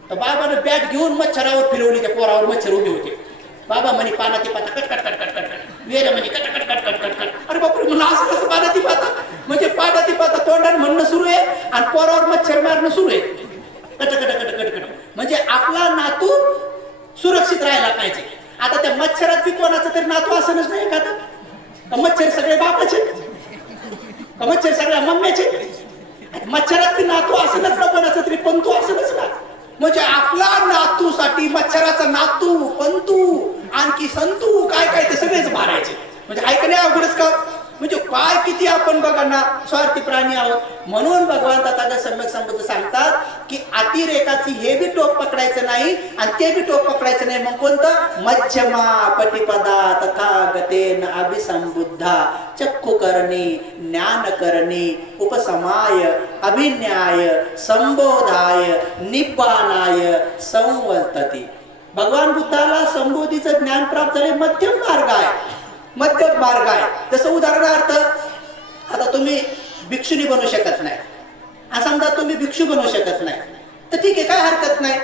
तर बाबाने बॅट घेऊन मच्छरावर फिरवली, त्या पोरावर मच्छर उभे होते. बाबा म्हणे पानाती पाता कटकट कटकट कटकट, वेर म्हणे कटकट कटकट कटकट. अरे बापरे म्हणलं, असं कसं पानाती पाता? म्हणजे पानाती पाता तोंडात म्हणणं सुरू आहे आणि पोरावर मच्छर मारणं सुरू आहे, कटकट कटकट कटकट. म्हणजे आपला नातू सुरक्षित राहायला पाहिजे. आता त्या मच्छरात बी कोणाचं तरी नातू असणच नाही का? मच्छर सगळे बापाचे, मच्छर सगळ्या मम्मीचे, मच्छरात नातू असणच ना कोणाचं तरी, पंतू असणच ना. म्हणजे आपला नातूसाठी मच्छराचा नातू, पंतू, आणखी संतू, काय काय ते सगळेच मारायचे. म्हणजे ऐकणे अवघडच का? म्हणजे काय किती आपण बघा ना स्वार्थी प्राणी आहोत. म्हणून भगवान तथागत सम्यक संबुद्ध सांगतात की अतिरेकाची हे बी टोक पकडायचं नाही आणि ते बी टोक पकडायचं नाही. मग कोणतं? मध्यमा पटिपदा तथागतेन अभिसंबुद्धा चक्षु करणे, ज्ञान करणे, उपसमाय, अभिन्याय, संबोधाय, निब्बानाय संवर्तते. भगवान बुद्धाला संबोधीचं ज्ञान प्राप्त झाले मध्यम मार्ग आहे, मध्यम मार्ग आहे. जसं उदाहरणार्थ आता तुम्ही भिक्षुनी बनू शकत नाही, समजा तुम्ही भिक्षू बनू शकत नाही, तर ठीक आहे, काय हरकत नाही.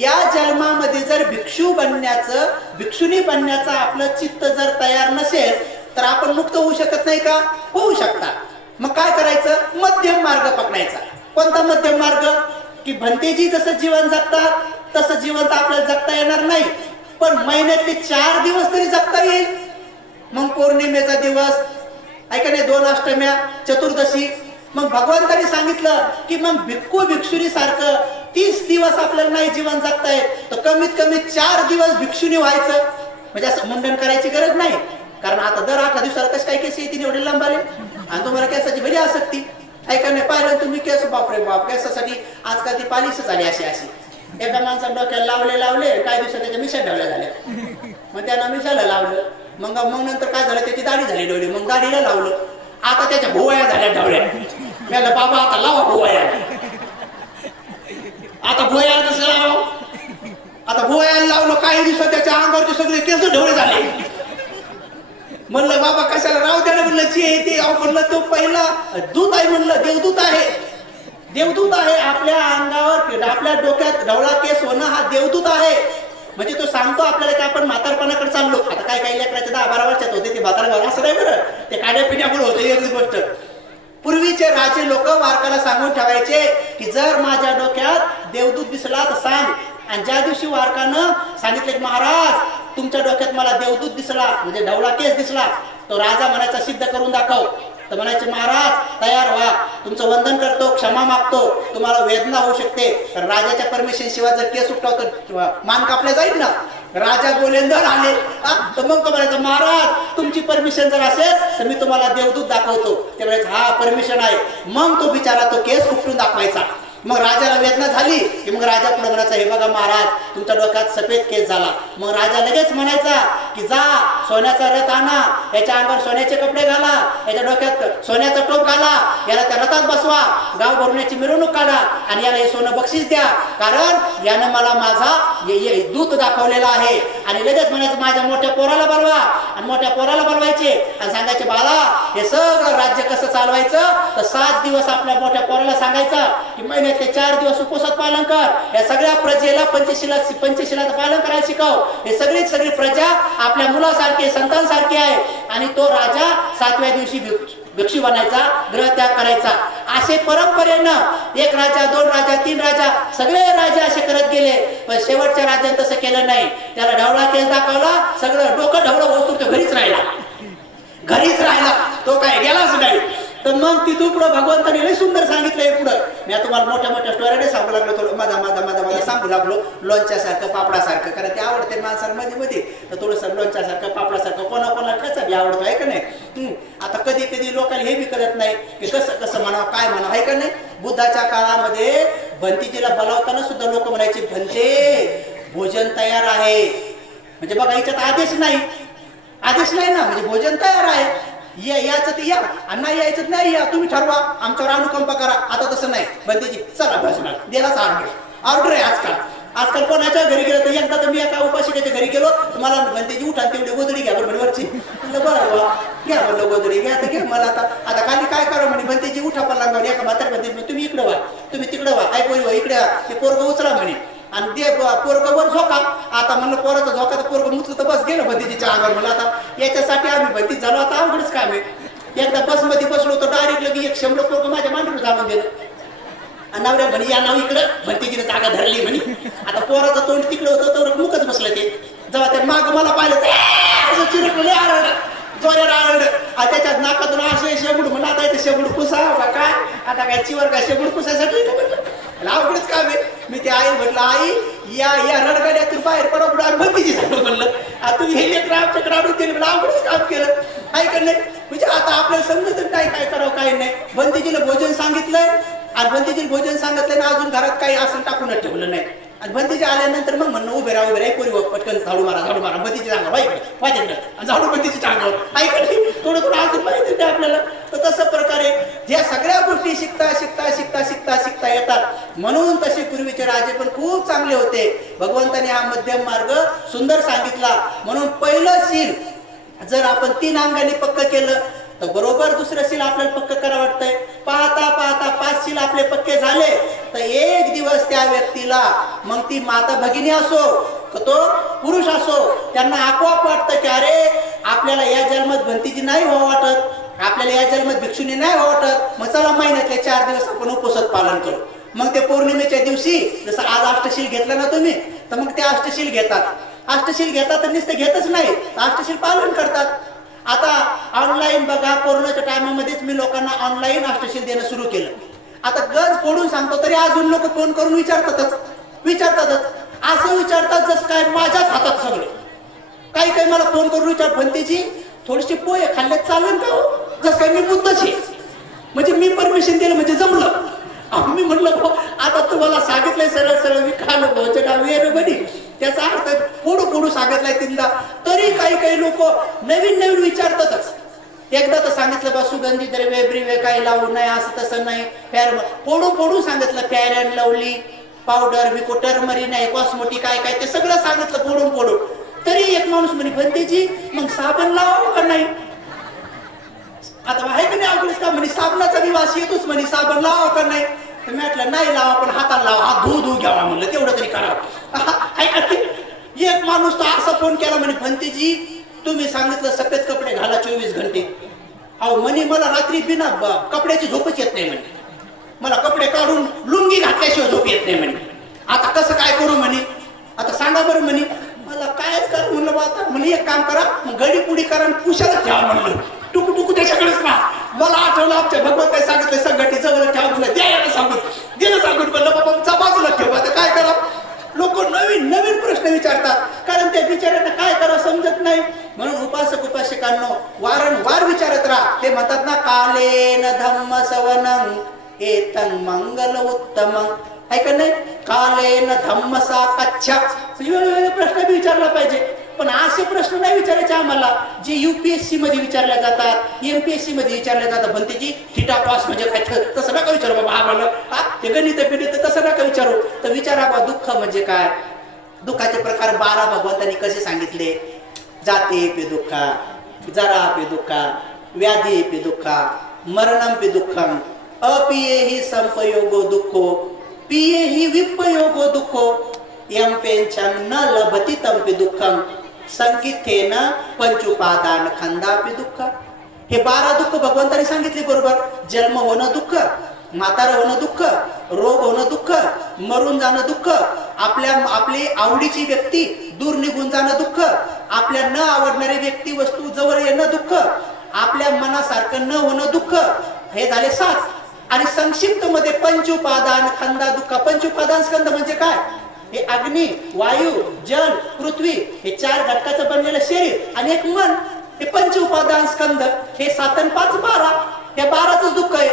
या जन्मामध्ये जर भिक्षुनी बनण्याचं आपलं चित्त जर तयार नसेल तर आपण मुक्त होऊ शकत नाही का? होऊ शकता. मग काय करायचं? मध्यम मार्ग पकडायचा. कोणता मध्यम मार्ग? की भंतेजी जसं जीवन जगतात तसं जीवन तर आपल्याला जगता येणार नाही, पण महिन्यातले 4 दिवस तरी जगता येईल. मग पौर्णिमेचा दिवस, ऐका 2 अष्टम्या, चतुर्दशी. मग भगवंतांनी सांगितलं की मग भिक्षुनी सारखं 30 दिवस आपल्याला नाही जीवन जगता येत, तर कमीत कमी 4 दिवस भिक्षुनी व्हायचं. म्हणजे असं मुंडन करायची गरज नाही, कारण आता दर 8 दिवसाला कसं काय केस येतील एवढे लांब आले, आणि तुम्हाला केसाची भली आसक्ती. ऐका नाही पाहिलं तुम्ही केस, बापरे बाप, केसासाठी आजकाल ती पालिश झाली अशी. एका माणसाला डोक्याला लावले, काही दिवसात त्याच्या मिशा ढवल्या झाल्या, मग त्यांना मिशाला लावलं. मग नंतर काय झालं? त्याची दाढी झाली डोळे, मग दाढीला लावलं. आता त्याच्या भोवया झाल्या ढवळ्या. म्हणलं बाबा आता लावा भोवया. आता भोवया कसं लावा? आता भोवयाला लावलं, काही दिवसात त्याच्या अंगावरचे सगळे केस ढवळे झाले. म्हणलं बाबा कशाला राहू द्या ना, म्हणलं जे ते म्हणलं तो पहिला दूत आहे, म्हणलं देवदूत आहे. देवदूत आहे आपल्या अंगावर, आपल्या डोक्यात ढवळा केस होणं हा देवदूत आहे. म्हणजे तो सांगतो आपल्याला की आपण म्हातारपणाकडे चाललो. आता काय काही लेकराचे 10-12 वर्षात होते ते म्हातारपण, असं नाही बरं, ते खाण्यापिण्यामुळे होते एक गोष्ट. पूर्वीचे राजे लोक वारकाला सांगून ठेवायचे की जर माझ्या डोक्यात देवदूत दिसला तर सांग. आणि ज्या दिवशी वारकानं सांगितले की महाराज तुमच्या डोक्यात मला देवदूत दिसला, म्हणजे ढवळा केस दिसला, तो राजा म्हणायचा सिद्ध करून दाखव. तर म्हणायचे महाराज तयार व्हा, तुमचं वंदन करतो, क्षमा मागतो, तुम्हाला वेदना होऊ शकते. तर राजाच्या परमिशन शिवाय जर केस उठला तर मान कापल्या जाईल ना. राजा गोलेंदर आले तर मग तो म्हणायचं महाराज तुमची परमिशन जर असेल तर मी तुम्हाला देवदूत दाखवतो. ते म्हणायचं हा परमिशन आहे. मग तो बिचारा तो केस उपटून दाखवायचा. मग राजाला वेदना झाली की मग राजा पुढे म्हणायचा हे बघा महाराज तुमच्या डोक्यात सफेद केस झाला. मग राजा लगेच म्हणायचा की जा सोन्याचा रथ आणा, याच्या अंगावर सोन्याचे कपडे घाला, याच्या डोक्यात सोन्याचा टोप घाला, याला त्या रथात बसवा, गाव भरण्याची मिरवणूक काढा आणि याला हे सोनं बक्षीस द्या, कारण यानं मला माझा दूत दाखवलेला आहे. आणि लगेच म्हणायचं माझ्या मोठ्या पोराला बोलवा. आणि मोठ्या पोराला बोलवायचे आणि सांगायचे बाळा हे सगळं राज्य कसं चालवायचं. तर 7 दिवस आपल्या मोठ्या पोराला सांगायचं की महिन्यात ते 4 दिवस उपवासात पालन कर. या सगळ्या प्रजेला पंचशिलाचं पालन करायला शिकव. हे सगळी प्रजा आपल्या मुलासारखी संतांसारखी आहे. आणि तो राजा 7व्या दिवशी भिक्षू बनायचा, ग्रह त्याग करायचा. असे परंपरेनं 1 राजा 2 राजा 3 राजा सगळे राजे असे करत गेले. पण शेवटच्या राज्यात तसं केलं नाही. त्याला ढवळा केस दाखवला, सगळं डोकं ढवळं वस्तू तो घरीच राहिला, तो काय गेलाच नाही. तर मग तिथून पुढं भगवंताने लय सुंदर सांगितलंय. पुढं मी तुम्हाला मोठ्या स्टोऱ्या सांगू लागलो, थोडं माझा सांगू लागलो लोणच्यासारखं पापडासारखं, कारण ते आवडते माणसांमध्ये. तर थोडंसं लोणच्यासारखं पापडासारखं कोणाकोणाला कसं बी आवडतो आहे का नाही. आता कधी लोकांना हे बी कळत नाही की कसं म्हणावं काय म्हणावं आहे का नाही. बुद्धाच्या काळामध्ये भंतीजीला बोलावताना सुद्धा लोक म्हणायचे भंते भोजन तयार आहे. म्हणजे बघा याच्यात आदेश नाही ना, म्हणजे भोजन तयार आहे, यायचं ते या, नाही यायचं नाही या, तुम्ही ठरवा, आमच्यावर अनुकंप करा. आता तसं नाही, भंतेजी चला भजनाला दिलाच ऑर्डर आहे. आजकाल कोणाच्या घरी गेलं तर एकदा तर मी एका उपासिकेच्या घरी गेलो, मला भंतेजी उठा तेवढी गोदडी घ्या बरं वरची. बरं घ्या म्हणलं गोदडी घ्या तर घ्या. मला आता खाली काय करा म्हणे भंतेजी उठा पण लागला. एका म्हातार भंतेजी तुम्ही इकडे व्हा, तुम्ही तिकडे व्हा, ऐकू इकडे ते पोरग उचला म्हणे आणि ते पोरग वर झोका. आता म्हणलं पोराचा झोका तर पोरग मुचलं तर बस गेलं भंतीजीच्या अंगावर. म्हणलं आता याच्यासाठी आम्ही भंती झालो, आता अवघडच काम आहे. एकदा बसमध्ये बसलो तर डायरेक्ट लगे 100 पोरग माझ्या मांडीवर जाऊन गेलं. नवऱ्या म्हणे या नाव इकडं, भंतीजीने जागा धरली म्हणे. आता पोराचं तोंड तिकडं होतं तर मुखच बसलं. ते जेव्हा ते माग मला पाहिलं तर चिरकलं आरड जोऱ्याला आरड. त्याच्यात नाकातून असे शेबूड म्हणलं आता इथे शेबूड कुसा काय, आता काय चिवर काय शेबूड कुसासाठी अवघडच काम आहे. मी ते आई म्हटलं आई या रडगाड्यातून बाहेर पडा पुढे भंतीजी झालं म्हणलं. तुम्ही हे लेकर आमच्याकडे आणून दिले म्हणलं, अवघडच काम केलं आहे का नाही. म्हणजे आता आपल्याला समजत नाही काय करावं काय नाही. भंतीजीला भोजन सांगितलंय आणि भंतीजीला भोजन सांगितलंय ना अजून घरात काही असं टाकूनच ठेवलं नाही. आणि भंतीजी आल्यानंतर मग म्हणणं उभे राहा कोरी पटकन झाडू मारा भंतीची अंगावर वाईकडे झाडू भंतीच्या अंगावर ऐकली थोडं अजून माहिती नाही आपल्याला. तर तसं प्रकारे या सगळ्या गोष्टी शिकता येतात. म्हणून तसे पूर्वीचे राजे पण खूप चांगले होते. भगवंताने हा मध्यम मार्ग सुंदर सांगितला. म्हणून पहिलं शील जर आपण 3 अंगाने पक्क केलं तर बरोबर दुसरं शील आपल्याला पक्क करा वाटतंय. पाहता 5 शील आपले पक्के झाले तर एक दिवस त्या व्यक्तीला, मग ती माता भगिनी असो तो पुरुष असो, त्यांना आपोआप वाटतं की अरे आपल्याला या जन्मात भंतीजी नाही व्हावं वाटत, आपल्याला या जन्मात भिक्षुनी नाही व्हावं वाटत, मग चला महिन्यातले 4 दिवस आपण उपवासात पालन करू. मग ते पौर्णिमेच्या दिवशी जसं आज अष्टशील घेतलं ना तुम्ही, तर मग ते अष्टशील घेतात तर नुसतं घेतच नाही, अष्टशील पालन करतात. आता ऑनलाईन बघा, कोरोनाच्या टायमामध्येच मी लोकांना ऑनलाईन अष्टशील देणं सुरू केलं. आता गज फोडून सांगतो तरी अजून लोक फोन करून विचारतातच असं विचारतात जसं काय माझ्याच हातात सगळं. काही मला फोन करून विचार भंतीजी थोडीशी पोहे खाल्ल्यात चालेल का, जसं काय मी बुद्धच म्हणजे मी परमिशन दिलं म्हणजे जमलं. मी म्हटलं आता तुम्हाला सांगितलंय सरळ मी खाल्लं भोजन बनी, त्याचा अर्थ फोडू सांगितलाय 3दा तरी काही लोक नवीन विचारतातच. एकदा तर सांगितलं बा सुगंधी द्रव्य ब्रिव्य काही लावू नये, असं तसं नाही, फोडू सांगितलं, फेअर अँड लवली पावडर विको टर्मरी नाही कॉस्मेटिक काय ते सगळं सांगितलं फोडून. तरी एक माणूस म्हणे भंतेजी मग साबण लावावं का नाही. आता आहे का नाही अवघडच का म्हणे साबणाचा निवास येतोच म्हणे, साबण लावावं का नाही. तर मी म्हटलं नाही लावा पण हाताला लावा, हात धू घ्यावा म्हणलं, तेवढं तरी करावं. ऐका एक माणूस तर असा फोन केला म्हणे, भंतेजी तुम्ही सांगितलं सफेद कपडे घाला 24 घंटे. अहो म्हणे मला रात्री बिना कपड्याची झोपच येत नाही म्हणे, मला कपडे काढून लुंगी घातल्याशिवाय झोप येत नाही म्हणे. आता कसं काय करू म्हणे, आता सांगा बरं म्हणे. मला कायच कर म्हणलं, आता म्हणे एक काम करा, गडी पुडी करा आणि कुशाला ठेवा म्हणलं, टुकू टुकू त्याच्याकडेच ना. मला आठवलं आमच्या भगवत काय सांगितलं, संघटी जवळ ठेवा म्हणलं, द्यायला सांगून दिलं सांगून म्हणलं बाबा बाजूला ठेवा. आता काय करा, लोक नवीन नवीन प्रश्न विचारतात, कारण त्या बिचाऱ्यांना काय करावं समजत नाही. म्हणून उपासक उपासिकांनो वारंवार विचारत राहा. ते म्हणतात ना, कालेन धम्म सवनं एतं मंगल उत्तमं. ऐका नाही, कालेन धम्म साकच्छा. वेगवेगळे प्रश्न बी विचारला पाहिजे, पण असे प्रश्न नाही विचारायचे आम्हाला जे UPSC मध्ये विचारल्या जातात, MPSC मध्ये विचारल्या जातात. भंतेजी थिटा कॉस म्हणजे काय, तसं नका विचारू बाबा आम्हाला, ते गणित पिढीत तसं नका विचारू. तर विचारा बा दुःख म्हणजे काय. दुःखाचे प्रकार 12 भगवंतांनी कसे सांगितले. जाते पे दुःखा, जरा पे दुःखा, व्याधी पे दुःखा, मरणम पे दुःखम, अपिये ही संपयोगो दुःखो, पिये ही विपयोगो दुःखो, यम पेंचन न लभती तंपि दुःखम, संकिथेन पंचुपादान खंदापि दुःख. हे 12 दुःख भगवंतांनी सांगितले बरोबर. जन्म होणं दुःख, म्हातारं होणं दुःख, रोग होणं दुःख, मरून जाणं दुःख, आपली आवडीची व्यक्ती दूर निघून जाणं दुःख, आपल्या न आवडणारी व्यक्ती वस्तू जवळ येणं दुःख, आपल्या मनासारखं न होणं दुःख. हे झाले 7. आणि संक्षिप्त मध्ये पंचउपादान खंदा दुःख. पंचउपादान स्कंद म्हणजे काय, हे अग्नी, वायू, जल, पृथ्वी हे 4 घटकाचं बनलेलं शरीर आणि एक मन, हे पंच उपादान स्कंद. हे 7 आणि 5 12. हे 12च दुःख आहे.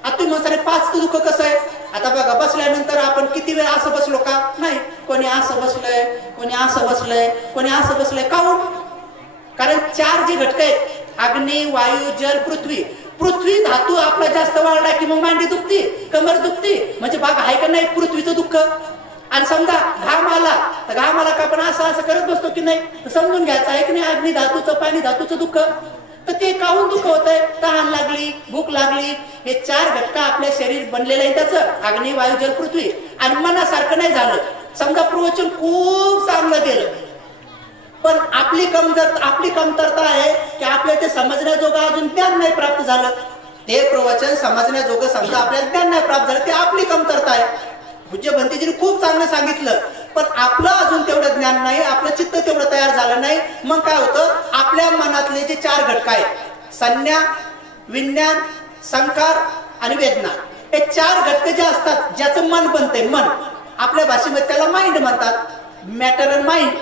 आता तुम्ही म्हणता 5चं दुःख कसं आहे. आता बघा, बसल्यानंतर आपण किती वेळ असं बसलो का नाही, कोणी असं बसलंय, कोणी असं बसलंय, कोणी असं बसलंय. काहून, कारण 4 जे घटक आहेत, अग्नी, वायू, जल, पृथ्वी. पृथ्वी धातू आपला जास्त वाढला की मग मांडी दुखती, कमर दुखती, म्हणजे भाग आहे का नाही पृथ्वीचं दुःख. आणि समजा घाम आला तर घामाला का आपण असं असं करत बसतो की नाही, तर समजून घ्यायचं आहे की नाही अग्नी धातूचं, पाणी धातूचं दुःख. तर ते काहून दुःख होत आहे. तहान लागली, भूक लागली, हे 4 घटक आपल्या शरीर बनलेलं आहे त्याचं, अग्नी, वायू, जल, पृथ्वी. आणि मनासारखं नाही झालं. समजा प्रवचन खूप चांगलं केलं, पण आपली कमतरता आहे की आपल्याला ते समजण्याजोगं अजून ज्ञान नाही प्राप्त झालं. ते प्रवचन समजण्याजोगं समजा आपल्याला ज्ञान नाही प्राप्त झालं, ते आपली कमतरता आहे. पूज्य भंतेजींनी खूप चांगलं सांगितलं, पण आपलं अजून तेवढं ज्ञान नाही, आपलं चित्त तेवढं तयार झालं नाही. मग काय होतं, आपल्या मनातले जे 4 घटक आहेत, संज्ञा, विज्ञान, संस्कार आणि वेदना, हे 4 घटक जे असतात, ज्याचं मन बनतंय, मन आपल्या भाषेमध्ये त्याला माइंड म्हणतात, मॅटर अँड माइंड.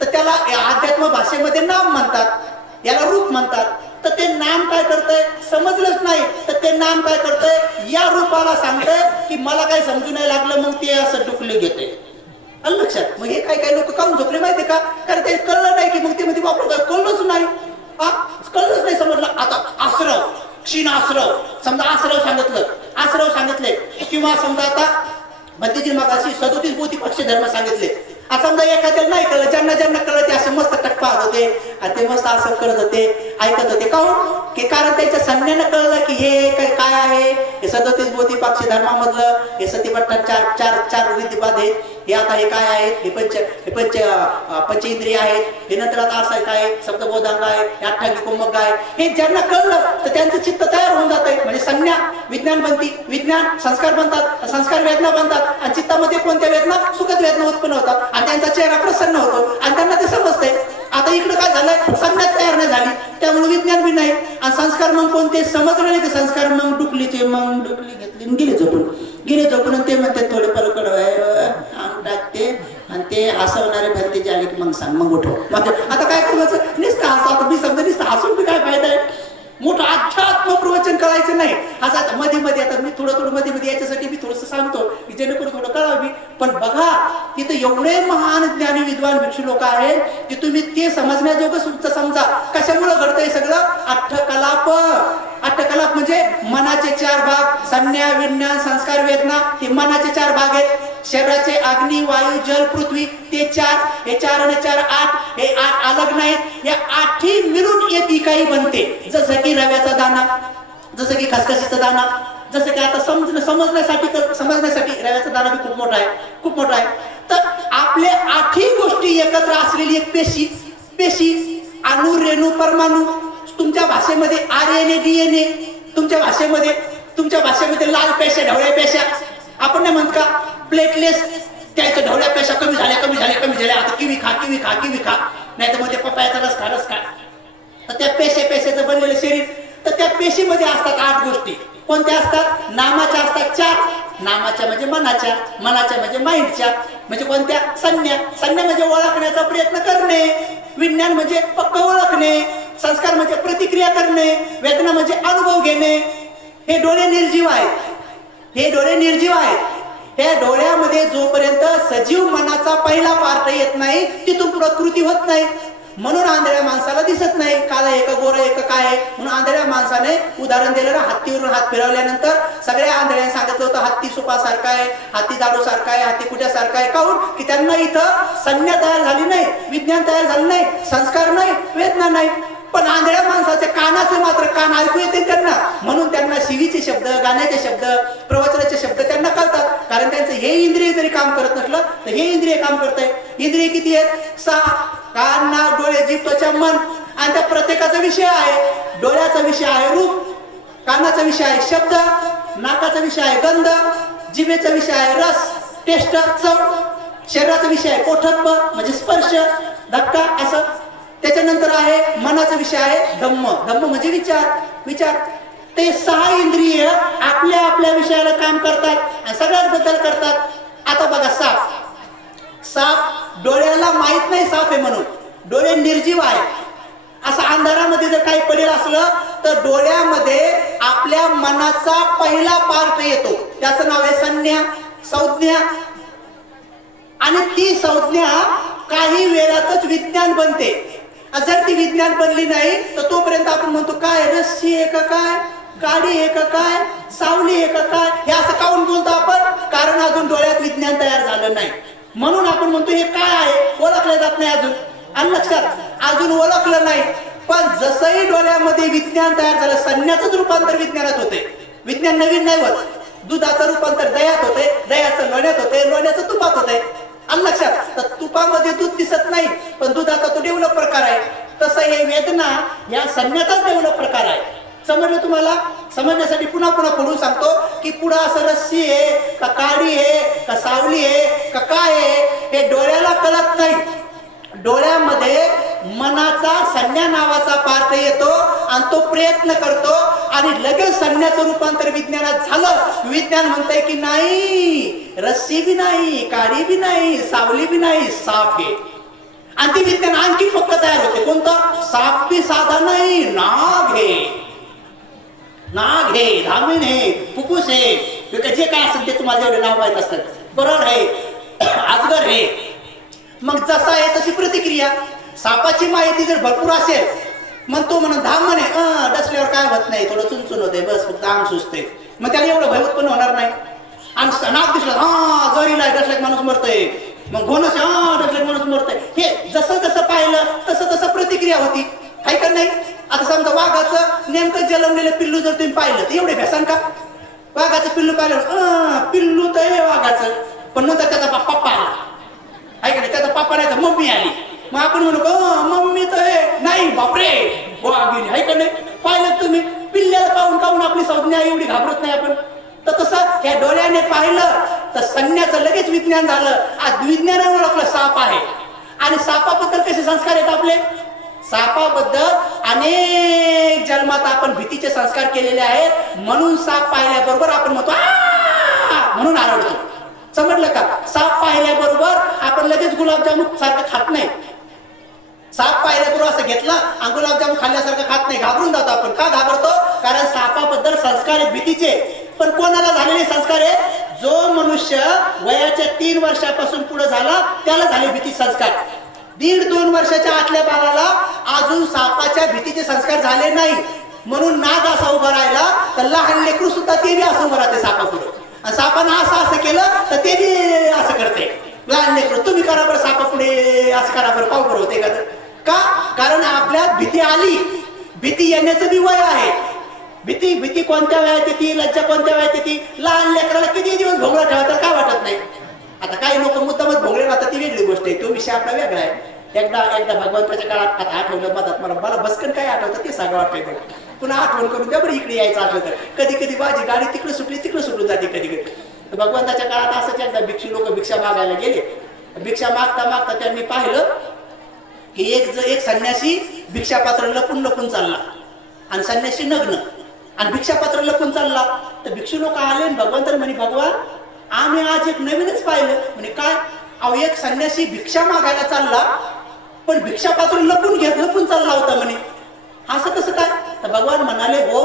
तर त्याला अध्यात्म भाषेमध्ये नाम म्हणतात, याला रूप म्हणतात. तर ते नाम काय करतंय समजलंच नाही, तर ते नाम काय करतंय, या रूपाला सांगतंय की मला काय समजून नाही लागलं, मग ते असं डुकले घेते. लक्षात. मग हे काही लोक काऊन झोपले माहितीये का, कारण ते कळलं नाही की मग ते मध्ये वापरत कळलंच नाही, कळलंच नाही समजलं. आता आश्रव, क्षीण आश्रव, समजा आश्रव सांगितले किंवा समजा आता भंतेजी मगाशी 37 बोधी पक्ष धर्म सांगितले. आता समजा एखाद्याला नाही कळलं, ज्यांना कळलं ते असे मस्त टप्पा होते आणि ते मस्त असं करत होते, ऐकत होते. काहून की कारण त्यांच्या संज्ञानं कळलं की हे काय आहे. हे 37 बोधी पक्ष धर्मामधलं हे सतीपट्टा 4 रीतिपाद आहेत. हे आता हे काय आहेत, हे पंच इंद्रिय आहेत. हे नंतर आता असं काय सप्तबोधांग आहे, हे अठ्ठांगी कुंभक आहे. हे ज्यांना कळलं तर त्यांचं चित्त तयार होऊन जात आहे. म्हणजे संज्ञा विज्ञान बनती, विज्ञान संस्कार बनतात, संस्कार वेदना बनतात. आणि चित्तामध्ये कोणत्या वेदना, सुखद वेदना उत्पन्न होतात आणि त्यांचा चेहरा प्रसन्न होतो आणि त्यांना ते समजतंय. आता इकडे काय झालंय, संज्ञा तयार नाही झाली, त्यामुळे विज्ञान बी नाही. आणि संस्कार मग कोणते समजलं नाही, ते संस्कार मग डुकली घेतली गेले झोपून ते म्हणते थोडे पलकड टाकते आणि ते हसवणारे भरतीचे आले की मग सांग, मग उठव. आता काय करायचं, नुसतं हसा. मी समजा नुसतं हसून बी काय फायदा आहे. मोठं अध्यात्म प्रवचन करायचं नाही. असं मध्ये आता मी थोडं मध्ये याच्यासाठी मी थोडंसं सांगतो की जेणेकरून थोडं कळावी. पण बघा, तिथं एवढे महान ज्ञानी विद्वान भिक्षू लोक आहेत की तुम्ही ते समजण्याजोगं सुद्धा समजा. कशामुळे घडतंय सगळं, अठ्ठकलाप म्हणजे मनाचे 4 भाग, संज्ञा, विज्ञान, संस्कार, वेदना. हे मनाचे 4 भाग आहेत. शरीराचे अग्नी, वायू, जल, पृथ्वी ते 4. हे 4 आणि 4 8. हे 8 अलग नाहीत. या 8ही मिळून एक इकाई बनते. जसं की रव्याचा दाना, जसं की खसखशीचा दाना, जसं की आता समजण्यासाठी रव्याचा दाणा बी खूप मोठा आहे. तर आपले 8ही गोष्टी एकत्र असलेली एक पेशी अणु, रेणू, परमाणू, तुमच्या भाषेमध्ये RNA, DNA, तुमच्या भाषेमध्ये लाल पेशा, ढवळ्या पेशा, आपण नाही म्हणत का प्लेटलेस, त्याच्या ढवळ्या पेशा कमी झाल्या, आता किवी खा, नाही तर म्हणजे पपयाचा रस खा. तर त्या पेशाचं बनलेलं शरीर, तर त्या पेशीमध्ये असतात 8 गोष्टी. कोणत्या असतात? नामाच्या असतात 4. नामाच्या म्हणजे मनाच्या म्हणजे माइंडच्या, म्हणजे कोणत्या? संज्ञा म्हणजे ओळखण्याचा प्रयत्न करणे, विज्ञान म्हणजे पक्क ओळखणे, संस्कार म्हणजे प्रतिक्रिया करणे, वेदना म्हणजे अनुभव घेणे. हे डोळे निर्जीव आहेत. त्या डोळ्यामध्ये जोपर्यंत सजीव मनाचा पहिला पार्ट येत नाही तिथून प्रकृती होत नाही. म्हणून आंधळ्या माणसाला दिसत नाही, काला एक गोरा एक काय. म्हणून आंधळ्या माणसाने उदाहरण दिलेलं, हत्तीवरून हात फिरवल्यानंतर सगळ्या आंधळ्याने सांगितलं होतं हत्ती सुपासारखा आहे, हत्ती जाडू सारखा आहे, हत्ती कुठ्यासारखा आहे. काहून? की त्यांना इथं संज्ञा तयार झाली नाही, विज्ञान तयार झालं नाही, संस्कार नाही, वेदना नाही. पण आंधळ्या माणसाच्या कानाचे मात्र कान ऐकू येते त्यांना, म्हणून त्यांना शिवीचे शब्द, गाण्याचे शब्द, प्रवचनाचे शब्द त्यांना कळतात. कारण त्यांचं हे इंद्रिय जरी काम करत नसलं तर हे इंद्रिय काम करत आहे. इंद्रिय किती आहेत? 6. कान, नाक, डोळे, जीभ, त्वचा, मन. आणि त्या प्रत्येकाचा विषय आहे. डोळ्याचा विषय आहे रूप, कानाचा विषय आहे शब्द, नाकाचा विषय आहे गंध, जिभेचा विषय आहे रस, टेस्ट, चव, शरीराचा विषय आहे पोठप्प म्हणजे स्पर्श, धक्का, असं. त्याच्यानंतर आहे मनाचा विषय आहे धम्म म्हणजे विचार. ते 6 इंद्रिय आपल्या विषयाला काम करतात आणि सगळ्यात बद्दल करतात. आता बघा, साप डोळ्याला माहित नाही साप आहे म्हणून, डोळे निर्जीव आहे. असं अंधारामध्ये जर काही पडेल असलं तर डोळ्यामध्ये आपल्या मनाचा पहिला पार्ट येतो, त्याचं नाव आहे संज्ञा. आणि ती संज्ञा काही वेळातच विज्ञान बनते. जर ती विज्ञान बनली नाही तर तोपर्यंत आपण म्हणतो काय रस्सी आहे का काय, काडी आहे का काय, सावली आहे का काय. हे असं काऊन बोलतो आपण? कारण अजून डोळ्यात विज्ञान तयार झालं नाही. म्हणून आपण म्हणतो हे काय आहे, ओळखलं जात नाही अजून. आणि लक्षात, अजून ओळखलं नाही. पण जसंही डोळ्यामध्ये विज्ञान तयार झालं, संज्ञाचंच रूपांतर विज्ञानात होते. विज्ञान नवीन नाही होत. दुधाचं रूपांतर दह्यात होते, दह्याचं लोण्यात होते, लोण्याचं तुपात होते. आणि लक्षात, तर तुपामध्ये दूध दिसत नाही पण दुधाचा तो डेव्हलप प्रकार आहे. तसं हे वेदना या संज्ञाचाच डेव्हलप प्रकार आहे. समजलं तुम्हाला? समजण्यासाठी पुन्हा पडून सांगतो की पुढं असं रस्सी आहे का, काडी आहे का, सावली आहे का, काय आहे हे डोळ्याला कळत नाही. डोळ्यामध्ये मनाचा संज्ञा नावाचा पार्ट येतो आणि तो प्रयत्न करतो आणि लगेच संज्ञाचं रूपांतर विज्ञानात झालं. विज्ञान म्हणतंय की नाही, रस्सी बी नाही, काडी बी नाही, सावली बी नाही, साप आहे. आणि ती विज्ञान आणखी पक्क तयार होते. कोणतं? साप बी साधा नाही, नाग हे, धामीण हे, फुफ्फुस हे, जे काय असेल ते तुम्हाला जेवढे नाव माहित असतात, बरोबर आहे, अजगर हे. मग जसा आहे तशी प्रतिक्रिया. सापाची माहिती जर भरपूर असेल, म्हणतो म्हणून धाम म्हणे डसल्यावर काय होत नाही, थोडं चुनचुन होते, बस फक्त आम सुचते, मग त्याला एवढं भयभूत पण होणार नाही. आणि नाक दिसलं जरीला डसल्याक माणूस मरतोय, मग घोणस डसल्याक माणूस मरतोय. हे जसं पाहिलं तसं प्रतिक्रिया होती, आहे का नाही? आता समजा वाघाचं नेमकं जन्मलेलं पिल्लू जर तुम्ही पाहिलं तर एवढे भेसान का? वाघाचं पिल्लू पाहिलं, पिल्लू तर आहे वाघाचं, पण नंतर त्याचा पप्पा आला, आहे का नाही? त्याचा पप्पा नाही तर मम्मी आली, मग आपण म्हणू मम्मी तर आहे, नाही बापरे वाघिणी, आहे का नाही? पाहिलं तुम्ही पिल्ल्याला पाहून आपली संज्ञा एवढी घाबरत नाही आपण. तर तसं या डोळ्याने पाहिलं तर संज्ञाचं लगेच विज्ञान झालं. आज विज्ञानाने ओळखलं साप आहे. आणि सापाबद्दल कसे संस्कार आहेत आपले? सापाबद्दल अनेक जन्मात आपण भीतीचे संस्कार केलेले आहेत. म्हणून साप पाहिल्याबरोबर आपण म्हणतो म्हणून आरडतो. समजलं का? साप पाहिल्याबरोबर आपण लगेच गुलाबजामुन सारखं खात नाही. साप पाहिल्याबरोबर असं घेतलं आणि गुलाबजामुन खाल्ल्यासारखं खात नाही, घाबरून जातो आपण. का घाबरतो? कारण सापाबद्दल संस्कार आहेत भीतीचे. पण कोणाला झालेले संस्कार आहे? जो मनुष्य वयाच्या 3 वर्षापासून पुढे झाला त्याला झाले भीती संस्कार. 1.5-2 वर्षाच्या आतल्या बाळाला अजून सापाच्या भीतीचे संस्कार झाले नाही. म्हणून नाग असा उभा राहिला तर लहान लेकरू सुद्धा ते बी असं उभं राहते सापापुढे. आणि सापानं असं केलं तर ते बी असं करते. लहान लेकरू तुम्ही करा बरं सापापुढे असं करा बरं, पाव बरं होते का? कारण आपल्यात भीती आली. भीती येण्याचं बी वय आहे. भीती भीती कोणत्या वयात येते, लज्जा कोणत्या वयात येते. लहान लेकराला किती दिवस भोंगळा ठेवा तर काय वाटत नाही. आता काही लोक मुद्दामच भोंगळे राहतात, ती वेगळी गोष्ट आहे, तो विषय आपला वेगळा आहे. एकदा भगवंताच्या काळात आता आठवलं मधात मला बसकन काय आठवतं ते सांगा वाटतंय. पुन्हा आठवण करून द्या बरं, इकडे यायचं आठवत तर. कधी कधी माझी गाडी तिकडे सुटली तिकडे सुटून जाते कधी कधी. तर भगवंताच्या काळात असंच एकदा भिक्षू लोक भिक्षा मागायला गेले. भिक्षा मागता मागता त्यांनी पाहिलं की एक संन्यासी भिक्षापात्र लपून लपून चालला आणि संन्यासी नग्न आणि भिक्षापात्र लपून चालला. तर भिक्षू लोक आले आणि भगवंताने म्हणे भगवान आम्ही आज एक नवीनच पाहिलं. म्हणे काय? अहो एक संन्यासी भिक्षा मागायला चालला पण भिक्षापात्र लपून चालला होता म्हणे. असं कसं काय? तर भगवान म्हणाले हो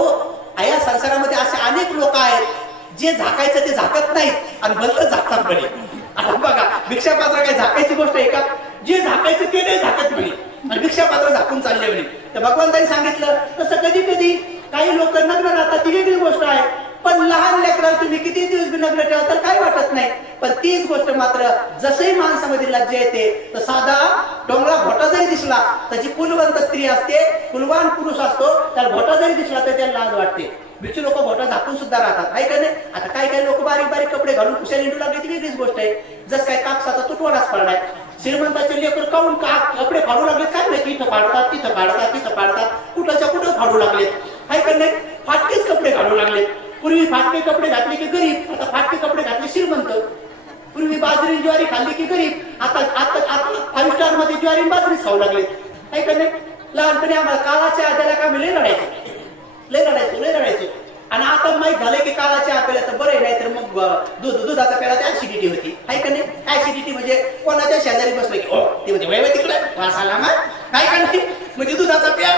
या संसारामध्ये असे अनेक लोक आहेत जे झाकायचं ते झाकत नाहीत आणि भलत झाकतात म्हणे. बघा भिक्षापात्र काय झाकायची गोष्ट आहे का? जे झाकायचं ते नाही झाकत म्हणे आणि भिक्षापात्र झाकून चालले म्हणे. तर भगवंतांनी सांगितलं तसं कधी कधी काही लोक नग्न राहतात ती वेगळी गोष्ट आहे, पण लहान लेकराला तुम्ही किती दिवस नग्न ठेवा तर काय वाटत नाही. पण तीच गोष्ट मात्र जसंही माणसामध्ये लज्जा येते तर साधा डोंगरा घोटा जरी दिसला तर जी कुलवंत स्त्री असते, कुलवान पुरुष असतो, त्याला घोटा जरी दिसला तर त्याला लाज वाटते. भिक्षू लोक घोटा झाकून सुद्धा राहतात आहे का नाही. आता काही लोक बारीक बारीक कपडे घालून कुशा निंडू लागले ती वेगळीच गोष्ट आहे. जस काय कापसाचा तुटवडाच पडलाय. श्रीमंताचे लेकर काऊन कपडे फाडू लागले काय माहिती. इथं फाडतात तिथं फाडतात तिथं फाडतात कुठच्या कुठं फाडू लागलेत आहे का नाही. फाटकेच कपडे घालू लागलेत. पूर्वी फाटके कपडे घातले की गरीब, आता फाटके कपडे घातले श्रीमंत. पूर्वी बाजरी ज्वारी खाल्ली की गरीब, आता आता आता 5 स्टार मध्ये ज्वारी बाजरीच खाऊ लागले आहे का नाही. लहानपणी आम्हाला काळाच्या आट्याला का लय रडायचो आणि आता माहित झालंय की काळाच्या आपेला तर बरं नाही तर मग दुधाचा प्याला तर ऍसिडिटी होती आहे का नाही. ऍसिडिटी म्हणजे कोणाच्या शेजारी बसलं की ते म्हणजे वय तिकडे वास आला ना काय का नाही म्हणजे दुधाचा प्या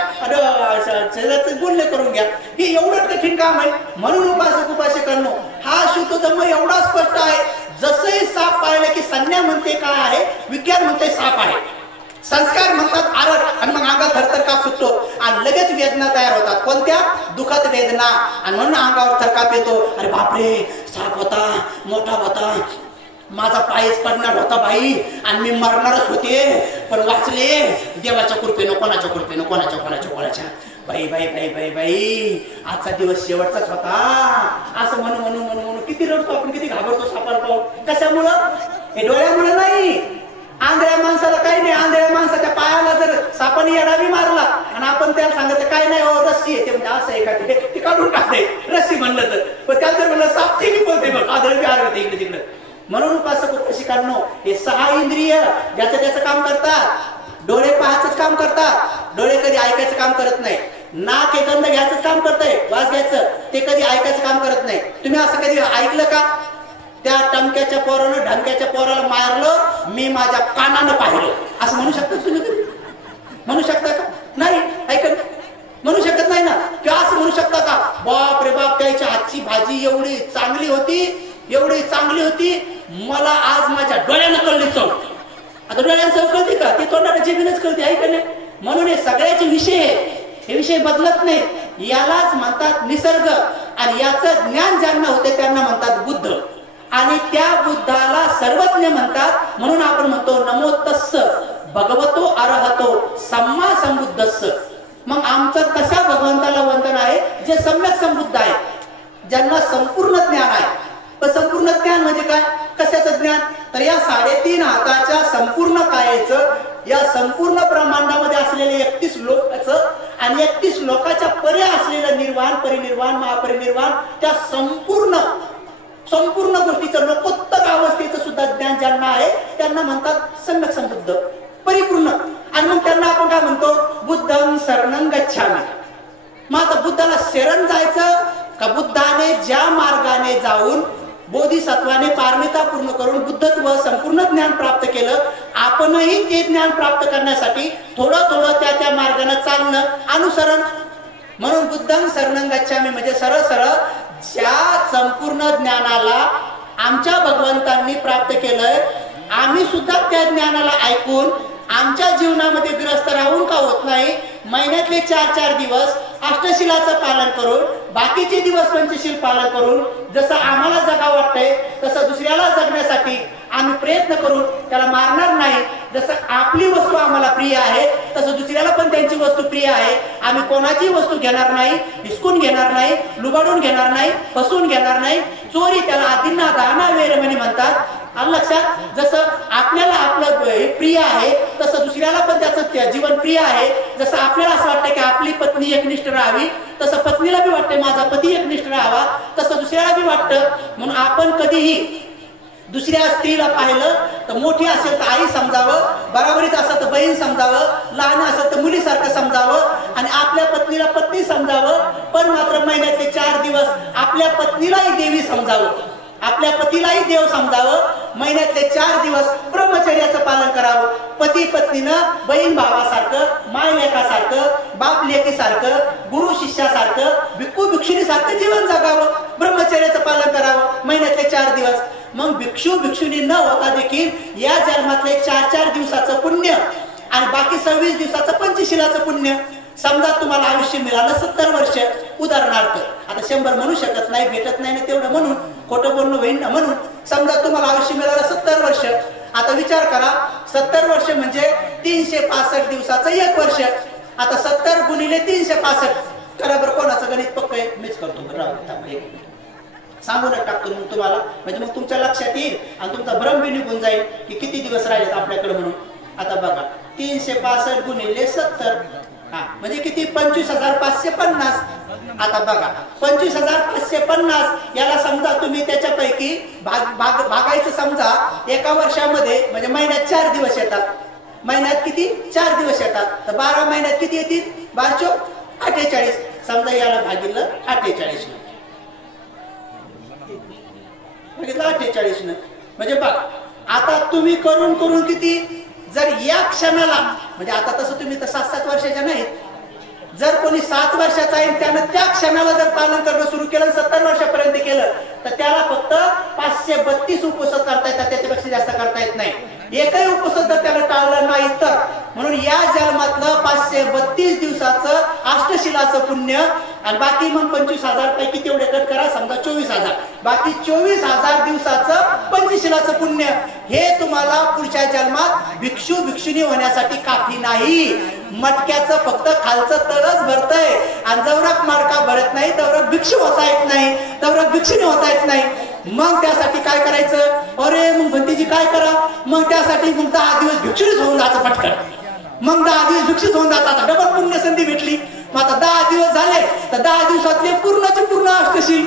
शरीराचं बोलणे करून घ्या. हे एवढं कठीण काम आहे. म्हणून उपासकांनो हा शुद्ध धम्म एवढा स्पष्ट आहे. जसंही साप पाहिलं की संज्ञा म्हणते काय आहे, विज्ञान म्हणते साप आहे. संस्कार म्हणतात आरड आणि मग अंगात थरथर काप सुटतो आणि लगेच वेदना तयार होतात. कोणत्या? दुःखात वेदना. आणि म्हणून अंगावर थरकाप येतो. अरे बापरे साप होता, मोठा होता, माझा पायच पडणार होता बाई आणि मी मरणारच होते पण वाचले देवाच्या कृपेनं, कोणाच्या कृपेनं, कोणाच्या बाई बाई बाई बाई बाई आजचा दिवस शेवटचाच होता असं म्हणून किती रडतो आपण, किती घाबरतो सापाला पाहून. कशामुळं? हे डोळ्यामुळे नाही. आंधळ्या माणसाला काही नाही. आंधळ्या माणसाच्या पायाला जर सापाने येडावी मारला आणि आपण त्याला सांगितलं काय नाही हो रस्सी आहे, ते म्हणजे असं आहे का ते काढून टाकते रस्सी म्हणलं तर. पण त्याला जर म्हणलं साप ठीक बोलते बघ आंधळ बी आरवते इकडे तिकडे. म्हणून उपासक उपासिकांनो हे 6 इंद्रिय ज्याचं त्याचं काम करतात. डोळे पाहायचं काम करतात, डोळे कधी ऐकायचं काम करत नाही. नाक हे गंध घ्यायचं काम करतंय, वास घ्यायचं, ते कधी ऐकायचं काम करत नाही. तुम्ही असं कधी ऐकलं का? त्या टमक्याच्या पोरानं ढमक्याच्या पोराला मारलं मी माझ्या कानानं पाहिलं असं म्हणू शकता तुम्ही? कधी म्हणू शकता का? नाही. ऐकत म्हणू शकत नाही ना. किंवा असं म्हणू शकता का बाप रे बाप त्याची हातची भाजी एवढी चांगली होती मला आज माझ्या डोळ्यानं कळली चव. आता डोळ्यानं चव कळते का? ती तोंडाला जिभेनंच कळते आहे का नाही. म्हणून हे सगळ्याचे विषय हे विषय बदलत नाही. यालाच म्हणतात निसर्ग आणि याचं ज्ञान ज्यांना होते त्यांना म्हणतात बुद्ध आणि त्या बुद्धाला सर्वज्ञ म्हणतात. म्हणून आपण म्हणतो नमो तस्स भगवतो अरहतो सम्मा संबुद्धस्स. मग आमचं तशा भगवंताला वंदन आहे जे सम्यक संबुद्ध आहे, ज्यांना संपूर्ण ज्ञान आहे. पण संपूर्ण ज्ञान म्हणजे काय? कशाचं ज्ञान? तर या 3.5 हाताच्या संपूर्ण कायेचं, या संपूर्ण ब्रह्मांडामध्ये असलेले 31 लोकांचं आणि 31 लोकाच्या परे असलेलं निर्वाण, परिनिर्वाण, महापरिनिर्वाण, त्या संपूर्ण गोष्टीचं लोकोत्तर अवस्थेचं सुद्धा ज्ञान ज्यांना आहे त्यांना म्हणतात सम्यक संबुद्ध, परिपूर्ण. आणि मग त्यांना आपण काय म्हणतो? बुद्धं शरणं गच्छामि. मग आता बुद्धाला शरण जायचं का? बुद्धाने ज्या मार्गाने जाऊन बोधिसत्वाने पारमिता पूर्ण करून बुद्धत्व संपूर्ण ज्ञान प्राप्त केलं, आपणही ते ज्ञान प्राप्त करण्यासाठी थोडं त्या मार्गाने चालणं, अनुसरण. म्हणून बुद्धं शरणं गच्छामि म्हणजे सरळ ज्या संपूर्ण ज्ञानाला आमच्या भगवंतांनी प्राप्त केलंय, आम्ही सुद्धा त्या ज्ञानाला ऐकून आमच्या जीवनामध्ये ग्रस्त राहून का होत नाही, महिन्यातले 4 दिवस अष्टशिलाचं पालन करून, बाकीचे दिवस पंचशील पालन करून, जसं आम्हाला जगावं वाटतंय तसं दुसऱ्याला जगण्यासाठी आम्ही प्रयत्न करून त्याला मारणार नाही. जसं आपली वस्तू आम्हाला प्रिय आहे तसं दुसऱ्याला पण त्यांची वस्तू प्रिय आहे. आम्ही कोणाची वस्तू घेणार नाही, हिसकून घेणार नाही, लुबाडून घेणार नाही, फसवून घेणार नाही. चोरी त्याला आदिना दाना वेर म्हणे म्हणतात. लक्षात, जसं आपल्याला आपलं हे प्रिय आहे तसं दुसऱ्याला पण त्याचं जीवन प्रिय आहे. जसं आपल्याला असं वाटतं की आपली पत्नी एकनिष्ठ राहावी, तसं पत्नीला बी वाटते माझा पती एकनिष्ठ राहावा, तसं दुसऱ्याला बी वाटतं. म्हणून आपण कधीही दुसऱ्या स्त्रीला पाहिलं तर मोठी असेल तर आई समजावं, बराबरीच असेल तर बहीण समजावं, लहान असेल तर मुलीसारखं समजावं आणि आपल्या पत्नीला पत्नी समजावं. पण मात्र महिन्यातले 4 दिवस आपल्या पत्नीलाही देवी समजावं, आपल्या पतीलाही देव समजावं. महिन्यातले 4 दिवस ब्रह्मचर्याचं पालन करावं. पती पत्नीनं बहीण भावासारखं, माय लेकासारखं, बाप लेकीसारखं, गुरु शिष्यासारखं, भिक्खू भिक्षुणीसारखं जीवन जगावं. ब्रह्मचर्याचं पालन करावं महिन्यातले 4 दिवस. मग भिक्षू भिक्षुणी न होता देखील या जन्मातले 4 दिवसाचं पुण्य आणि बाकी 26 दिवसाचं पंचशिलाचं पुण्य. समजा तुम्हाला आयुष्य मिळालं 70 वर्ष, उदाहरणार्थ, आता 100 म्हणू शकत नाही, भेटत नाही ना तेवढं म्हणून, खोटं बोलणं होईल ना म्हणून, समजा तुम्हाला आयुष्य मिळालं 70 वर्ष. आता विचार करा, 70 वर्ष म्हणजे 365 दिवसाचं 1 वर्ष. आता 70 गुणिले 365 करा बरं. कोणाचं गणित पक्क आहे? मीच करतो बरं, सांगूनच टाकतो मग तुम्हाला, म्हणजे मग तुमच्या लक्षात येईल आणि तुमचा भ्रम बी निघून जाईल की किती दिवस राहिलेत आपल्याकडे म्हणून. आता बघा, 365 गुणिले 70 म्हणजे किती? 25,550. आता बघा, 25,550 याला समजा तुम्ही त्याच्यापैकी भागायचं समजा एका वर्षामध्ये, म्हणजे महिन्यात 4 दिवस येतात. महिन्यात किती? 4 दिवस येतात. तर 12 महिन्यात किती येतील? 12 चोक 48. समजा याला भागिलं 48 न, बघितलं 48 न, म्हणजे बघ आता तुम्ही करून करून किती, जर या क्षणाला, म्हणजे आता तसं तुम्ही तर 7-7 वर्षाच्या नाहीत, जर कोणी 7 वर्षाचा आहे त्यानं त्या क्षणाला जर पालन करणं सुरू केलं, 70 वर्षापर्यंत केलं, तर त्याला फक्त 532 उपवास करता येतात, त्याच्यापेक्षा जास्त करता येत नाही. एकही उपवास जर त्याला टाळलं नाही तर. म्हणून या जन्मातलं 532 दिवसाचं अष्टशिलाचं पुण्य आणि बाकी मग 25,000 पैकी तेवढे कट करा, समजा 24,000, बाकी 24,000 दिवसाचं पंचशिलाचं पुण्य. हे तुम्हाला पुढच्या जन्मात भिक्षू भिक्षुणी होण्यासाठी काफी नाही. मटक्याचं फक्त खालचं तळच भरतंय आणि जवरक मडका भरत नाही तवरक भिक्षू होता येत नाही, तवरक भिक्षुणी होता येत नाही. मग त्यासाठी काय करायचं? अरे मग भंतीजी काय करा? मग त्यासाठी मग 10 दिवस भिक्षुणीच होऊन जायचं पटकन. मग 10 दिवस भिक्षुच होऊन जातात, डबल पुण्य संधी भेटली. मग आता 10 दिवस झाले तर 10 दिवसातले पूर्णचे पूर्ण अष्टशील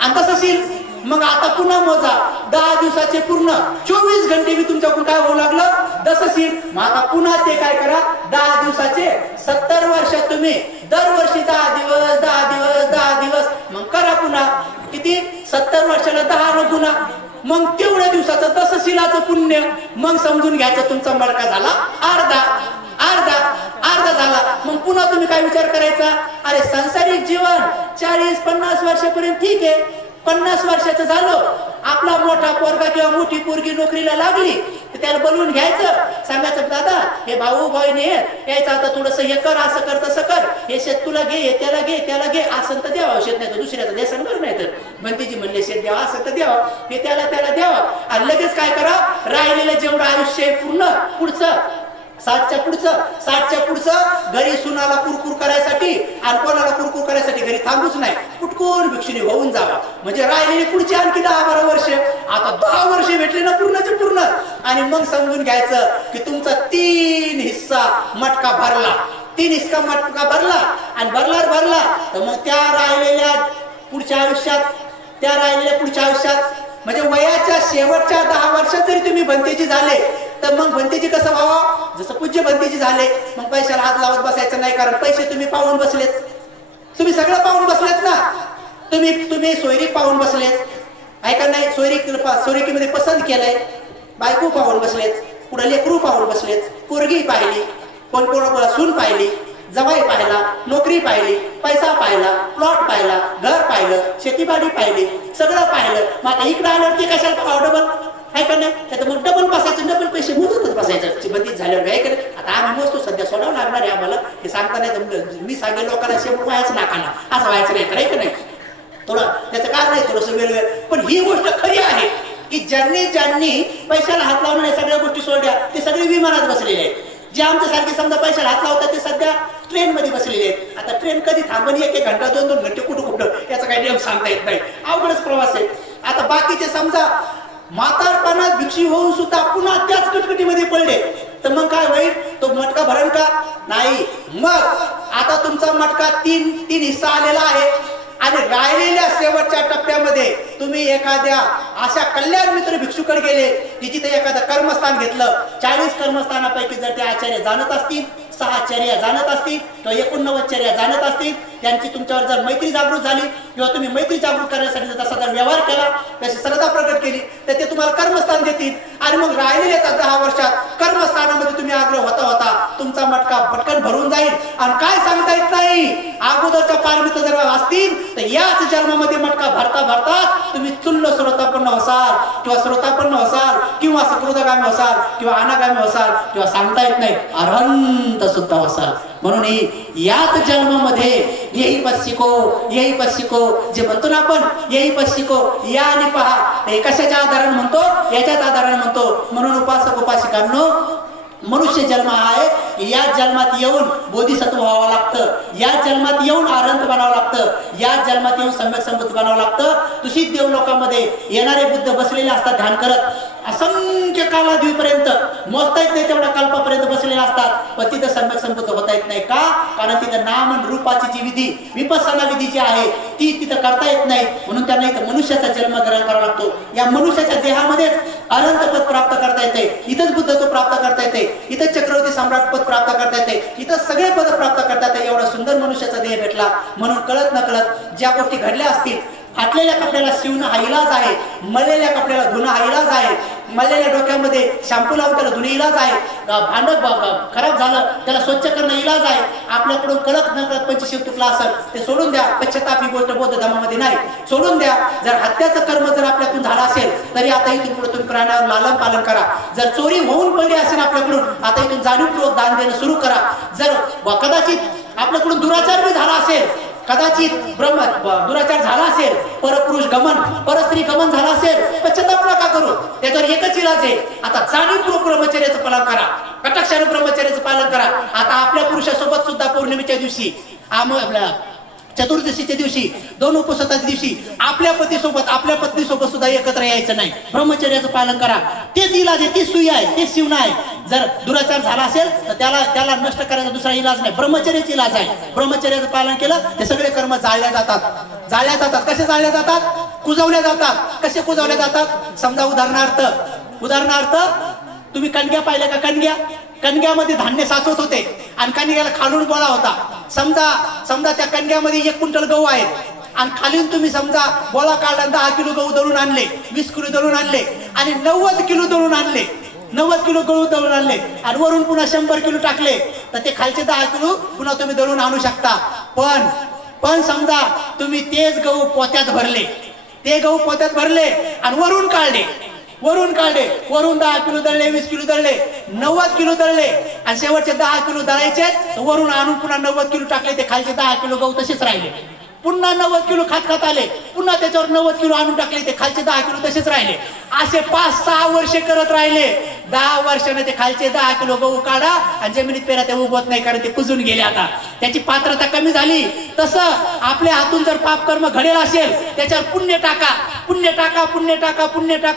आणि तसंशील. मग आता पुन्हा मोजा, 10 दिवसाचे पूर्ण 24 घंटे मी तुमच्याकडून काय होऊ लागलं? दसशील. मग आता पुन्हा ते काय करा, 10 दिवसाचे 70 वर्ष तुम्ही दरवर्षी 10 दिवस 10 दिवस 10 दिवस मग करा पुन्हा किती? 70 वर्षाला 10 न गुणा, मग तेवढ्या दिवसाचं दसशिलाचं पुण्य. मग समजून घ्यायचं तुमचा मडका झाला अर्धा झाला. मग पुन्हा तुम्ही काय विचार करायचा? अरे सांसारिक जीवन 40-50 वर्षापर्यंत ठीक आहे, 50 वर्षाचं झालं, आपला मोठा पोरगा किंवा मोठी पोरगी नोकरीला लागली तर त्याला बोलवून घ्यायचं, सांगायचं दादा हे भाऊ बहिणी यायचं, आता थोडस हे कर, असं कर तसं कर, हे शेत तुला घे, हे त्याला घे, त्याला घे, असं तर द्यावं, शेत नाही तर दुसऱ्याचं द्या, सांगणार नाही तर म्हणते जी म्हणले शेत द्यावा, असं तर द्यावं, हे त्याला द्यावं. आणि लगेच काय करा, राहिलेलं जेवढं आयुष्य आहे पूर्ण पुढचं 60च्या पुढचं घरी सुनाला कुरकुर करायसाठी आणि कोणाला कुरकुर करायसाठी घरी थांबूच नाही, कुटकून भिक्षुणी होऊन जावा. म्हणजे राहिलेली पुढची आणखी 10-12 वर्ष, आता 10 वर्ष भेटले ना पूर्णचे पूर्ण. आणि मग समजून घ्यायचं की तुमचा 3 हिस्सा मटका भरला, 3 हिस्सा मटका भरला आणि भरला तर मग त्या राहिलेल्या पुढच्या आयुष्यात म्हणजे वयाच्या शेवटच्या 10 वर्षात जरी तुम्ही भंतेजी झाले तर मग भंतेजी कसं व्हावं? जसं पूज्य भंतेजी झाले, मग पैशाला हात लावत बसायचं नाही, कारण पैसे तुम्ही पाहून बसलेत, तुम्ही सगळं पाहून बसलेत ना, तुम्ही सोयरी पाहून बसलेत, ऐका नाही, सोयरीकीमध्ये पसंत केलंय, बायको पाहून बसलेत, पुढे लेकरू पाहून बसलेत, पोरगी पाहिली, कोणाला सून पाहिली, जवाई पाहिला, नोकरी पाहिली, पैसा पाहिला, प्लॉट पाहिला, घर पाहिलं, शेतीबाडी पाहिली, सगळं पाहिलं. मग आता इकडे आल्यावर ते कशाला पाहावं? डबल आहे का नाही? त्यात मग डबल बसायचं, डबल पैसे मोजतच बसायचं बंदीत झाल्यावर. काय करे आता आम्ही मोजतो, सध्या सोडावं लागणार आहे आम्हाला, हे सांगता नाही तर मी सांगेल लोकांना शेवट व्हायचं नाकाला, असं व्हायचं नाही, करायचं का नाही? थोडं त्याचं कारण आहे थोडंसं वेगवेगळं, पण ही गोष्ट खरी आहे की ज्यांनी पैशाला हात लावून सगळ्या गोष्टी सोडल्या ते सगळे विमानात बसलेले आहेत. जे आमच्यासारखे समजा पैशाला हात लावतात ते सध्या ट्रेनमध्ये बसलेले आहेत. आता ट्रेन कधी थांबणी 1-1 घंटा 2-2 घंटे कुठं याचा काही नियम सांगता येत नाही. अवघडच प्रवास आहे. आता बाकीचे समजा म्हातारपणात भिक्षी होऊन सुद्धा पुन्हा त्याच कटकटीमध्ये पडले तर मग काय होईल? तो मटका भरण का? नाही. मग आता तुमचा मटका तीन हिस्सा आलेला आहे आणि राहिलेल्या शेवटच्या टप्प्यामध्ये तुम्ही एखाद्या अशा कल्याण मित्र भिक्षुकडे गेले की जिथे एखादं कर्मस्थान घेतलं. 40 कर्मस्थानापैकी जर ते आचार्य जाणत असतील, 6 आचार्य जाणत असतील किंवा 89 चर्या जाणत असतील, त्यांची तुमच्यावर जर मैत्री जागृत झाली किंवा तुम्ही मैत्री जागृत करण्यासाठी जर तसा जर व्यवहार केला, त्याची श्रद्धा प्रकट केली तर ते तुम्हाला कर्मस्थान देतील. आणि मग राहिलेल्या 10 वर्षात कर्मस्थानामध्ये तुम्ही आग्रह होता तुमचा मटका पटकन भरून जाईल. आणि काय सांगता येत नाही, अगोदरच्या पारमित जर असतील तर याच जन्मामध्ये मटका भरता भरताच तुम्ही तुल्य श्रोतापन्न होसाल किंवा श्रोतापन्न होसाल किंवा सकृतगामी होसाल किंवा अनागामी होसाल किंवा सांगता येत नाही अरहंत सुद्धा होसाल. म्हणून याच जन्मामध्ये यही पश्चिको जे म्हणतो ना आपण, यही पश्चिको या आणि पहा, हे कशाच्या आधाराने म्हणतो? याच्याच आधाराने म्हणतो. म्हणून उपासक उपासिकांनो, मनुष्य जन्म आहे, या जन्मात येऊन बोधिसत्व व्हावं लागतं, या जन्मात येऊन अरहंत बनावं लागतं, या जन्मात येऊन सम्यक संपत्ती बनावं लागतं. तुषित देव लोकांमध्ये येणारे बुद्ध बसलेले असतात ध्यान करत, असंख्य कालावधीपर्यंत मोजता येत नाही तेवढ्या कल्पापर्यंत बसलेले असतात, पण तिथं सम्यक संपत्ती होता येत नाही. का? कारण तिथं नाम आणि रूपाची जी विधी विपස්සना विधी जी आहे ती तिथं करता येत नाही. म्हणून त्यांना इथं मनुष्याचा जन्म ग्रहण करावा लागतो. या मनुष्याच्या देहामध्येच अनंत पद प्राप्त करता येते, इथंच बुद्धत्व प्राप्त करता येते, इथं चक्रवर्ती सम्राट पद प्राप्त करता येते, इथं सगळे पद प्राप्त करता येते. एवढा सुंदर मनुष्याचा देह भेटला. म्हणून कळत न कळत ज्या गोष्टी घडल्या असतील, फाटलेल्या कपड्याला शिवणं हा इलाज आहे, मळलेल्या कपड्याला धुणं हा इलाज आहे, मळलेल्या डोक्यामध्ये शॅम्पू लावून त्याला धुणे इलाज आहे, भांड खराब झालं त्याला स्वच्छ करणं इलाज आहे. आपल्याकडून कळत न कळत पंचशील तुटला असेल ते सोडून द्या. पश्चाताप ही गोष्ट बौद्ध धर्मामध्ये नाही, सोडून द्या. जर हत्याचं कर्म जर आपल्याकडून झालं असेल तरी आता इथून पुढे तुम्ही प्राण्यावर लालन पालन करा. जर चोरी होऊन पडली असेल आपल्याकडून आता इथून जाणीवपूर्वक दान देणं सुरू करा. जर कदाचित आपल्याकडून दुराचार बी झाला असेल, कदाचित दुराचार झाला असेल, परपुरुष गमन परस्त्री गमन झाला असेल, पश्चाताप नका करू. त्याच्यावर एकच इलाज आहे, आता जाणीवपूर्वक ब्रह्मचर्याचं पालन करा, कटाक्षाने ब्रह्मचर्याचं पालन करा. आता आपल्या पुरुषासोबत सुद्धा पौर्णिमेच्या दिवशी आपल्या चतुर्दशीच्या दिवशी 2 उपवासाच्या दिवशी आपल्या पतीसोबत आपल्या पत्नीसोबत सुद्धा एकत्र यायचं नाही. ब्रह्मचर्याचं पालन करा. तेच इलाज आहे, तीच सुई आहे, तेच शिवण आहे. जर दुराचार झाला असेल तर त्याला नष्ट करायचा दुसरा इलाज नाही, ब्रह्मचर्याच इलाज आहे. ब्रह्मचर्याचं पालन केलं ते सगळे कर्म जाळल्या जातात. कसे जाळल्या जातात? कुजवल्या जातात. कसे कुजवल्या जातात? समजा उदाहरणार्थ तुम्ही कणग्या पाहिल्या का? कणग्यामध्ये धान्य साचवत होते आणि कणग्याला खालून गोळा होता. समजा त्या कणग्यामध्ये 1 क्विंटल गहू आहेत आणि खालीन तुम्ही समजा गोळा काढला 10 किलो गहू दळून आणले, 20 किलो दळून आणले आणि 90 किलो दळून आणले, 90 किलो गहू दळून आणले आणि वरून पुन्हा 100 किलो टाकले तर ते खालचे 10 किलो पुन्हा तुम्ही दळून आणू शकता. पण समजा तुम्ही तेच गहू पोत्यात भरले आणि वरून काढले, वरून 10 किलो दळले, 20 किलो दळले, 90 किलो दळले आणि शेवटचे 10 किलो दळायचे, वरून आणून पुन्हा 90 किलो टाकले, ते खालचे 10 किलो गहू तसेच राहिले. पुन्हा 90 किलो खात आले, पुन्हा त्याच्यावर 90 किलो आणून टाकले, ते खालचे 10 किलो तसेच राहिले. असे 5-6 वर्षे करत राहिले. 10 वर्षाने ते खालचे 10 किलो गहू काढा आणि जमिनीत पेरा ते उगवत नाही, कारण ते कुजून गेले. आता त्याची पात्रता कमी झाली. तसं आपल्या हातून जर पाप कर्म घडेल असेल त्याच्यावर पुण्य टाका,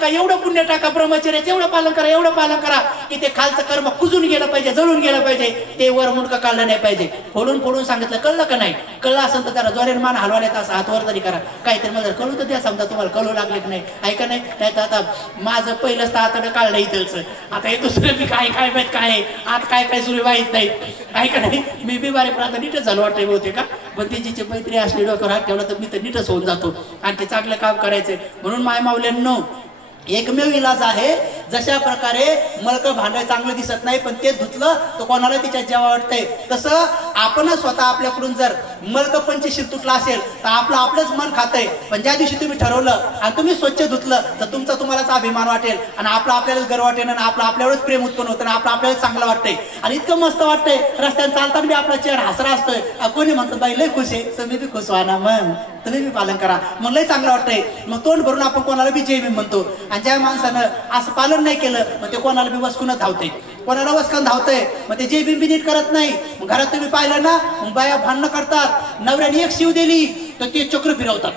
एवढं पुण्य टाका. ब्रह्मचर्याचं एवढं पालन करा की ते खालचं कर्म कुजून गेलं पाहिजे, जळून गेलं पाहिजे, ते वर मुंडकं काढलं नाही पाहिजे. फोडून सांगितलं, कळलं का नाही? कळलं असेल तर त्याला जोरेन मान हलवायला असं हातवर तरी करा. काहीतरी मला कळू तर द्या, समजा तुम्हाला कळू लागले की नाही, ऐका नाही. तर आता माझं पहिलंच आतडं काढलं इथलचं, आता हे दुसरं मी काय माहित काय आत काय सुरू माहित नाही, ऐका नाही. मी बिमारी पण आता नीटच झालं वाटतंय होते का, पण त्याची मैत्री असली डोक्यावर हात ठेवला तर मी तर नीटच होऊन जातो आणि ते चांगलं काम करायचंय. म्हणून माय माऊल्यांनो, एकमेव इलाज आहे. जशा प्रकारे मळकं भांडं चांगलं दिसत नाही पण ते धुतलं तर कोणाला तिच्या जेव्हा वाटतंय, तसं आपण स्वतः आपल्याकडून जर मळकं पंचशील तुटला असेल तर आपलंच मन खातंय. पण ज्या दिवशी तुम्ही ठरवलं आणि तुम्ही स्वच्छ धुतलं तर तुमचा तुम्हालाच अभिमान वाटेल आणि आपल्यालाच गर्व वाटेल आणि आपल्यावरच प्रेम उत्पन्न होतं आणि आपल्यालाच चांगलं वाटतंय आणि इतकं मस्त वाटतंय. रस्त्यात चालताना बी आपला चेहरा हसरा असतोय. कोणी म्हणतो बाई लय खुश आहे, तुम्ही बी खुश व्हा ना, मग तुम्ही बी पालन करा, मग लय चांगलं वाटतंय. मग तोंड भरून आपण कोणाला बी जय बी म्हणतो आणि ज्या माणसानं असं पालन नाही केलं मग ते कोणाला बी वसकूनच धावते. कोणाला वस्कन धावतंय मग ते जे बिंबी नीट करत नाही. मग घरात तुम्ही पाहिलं ना, मग बाया भांडणं करतात. नवऱ्याने एक शिव दिली तर ते चक्र फिरवतात.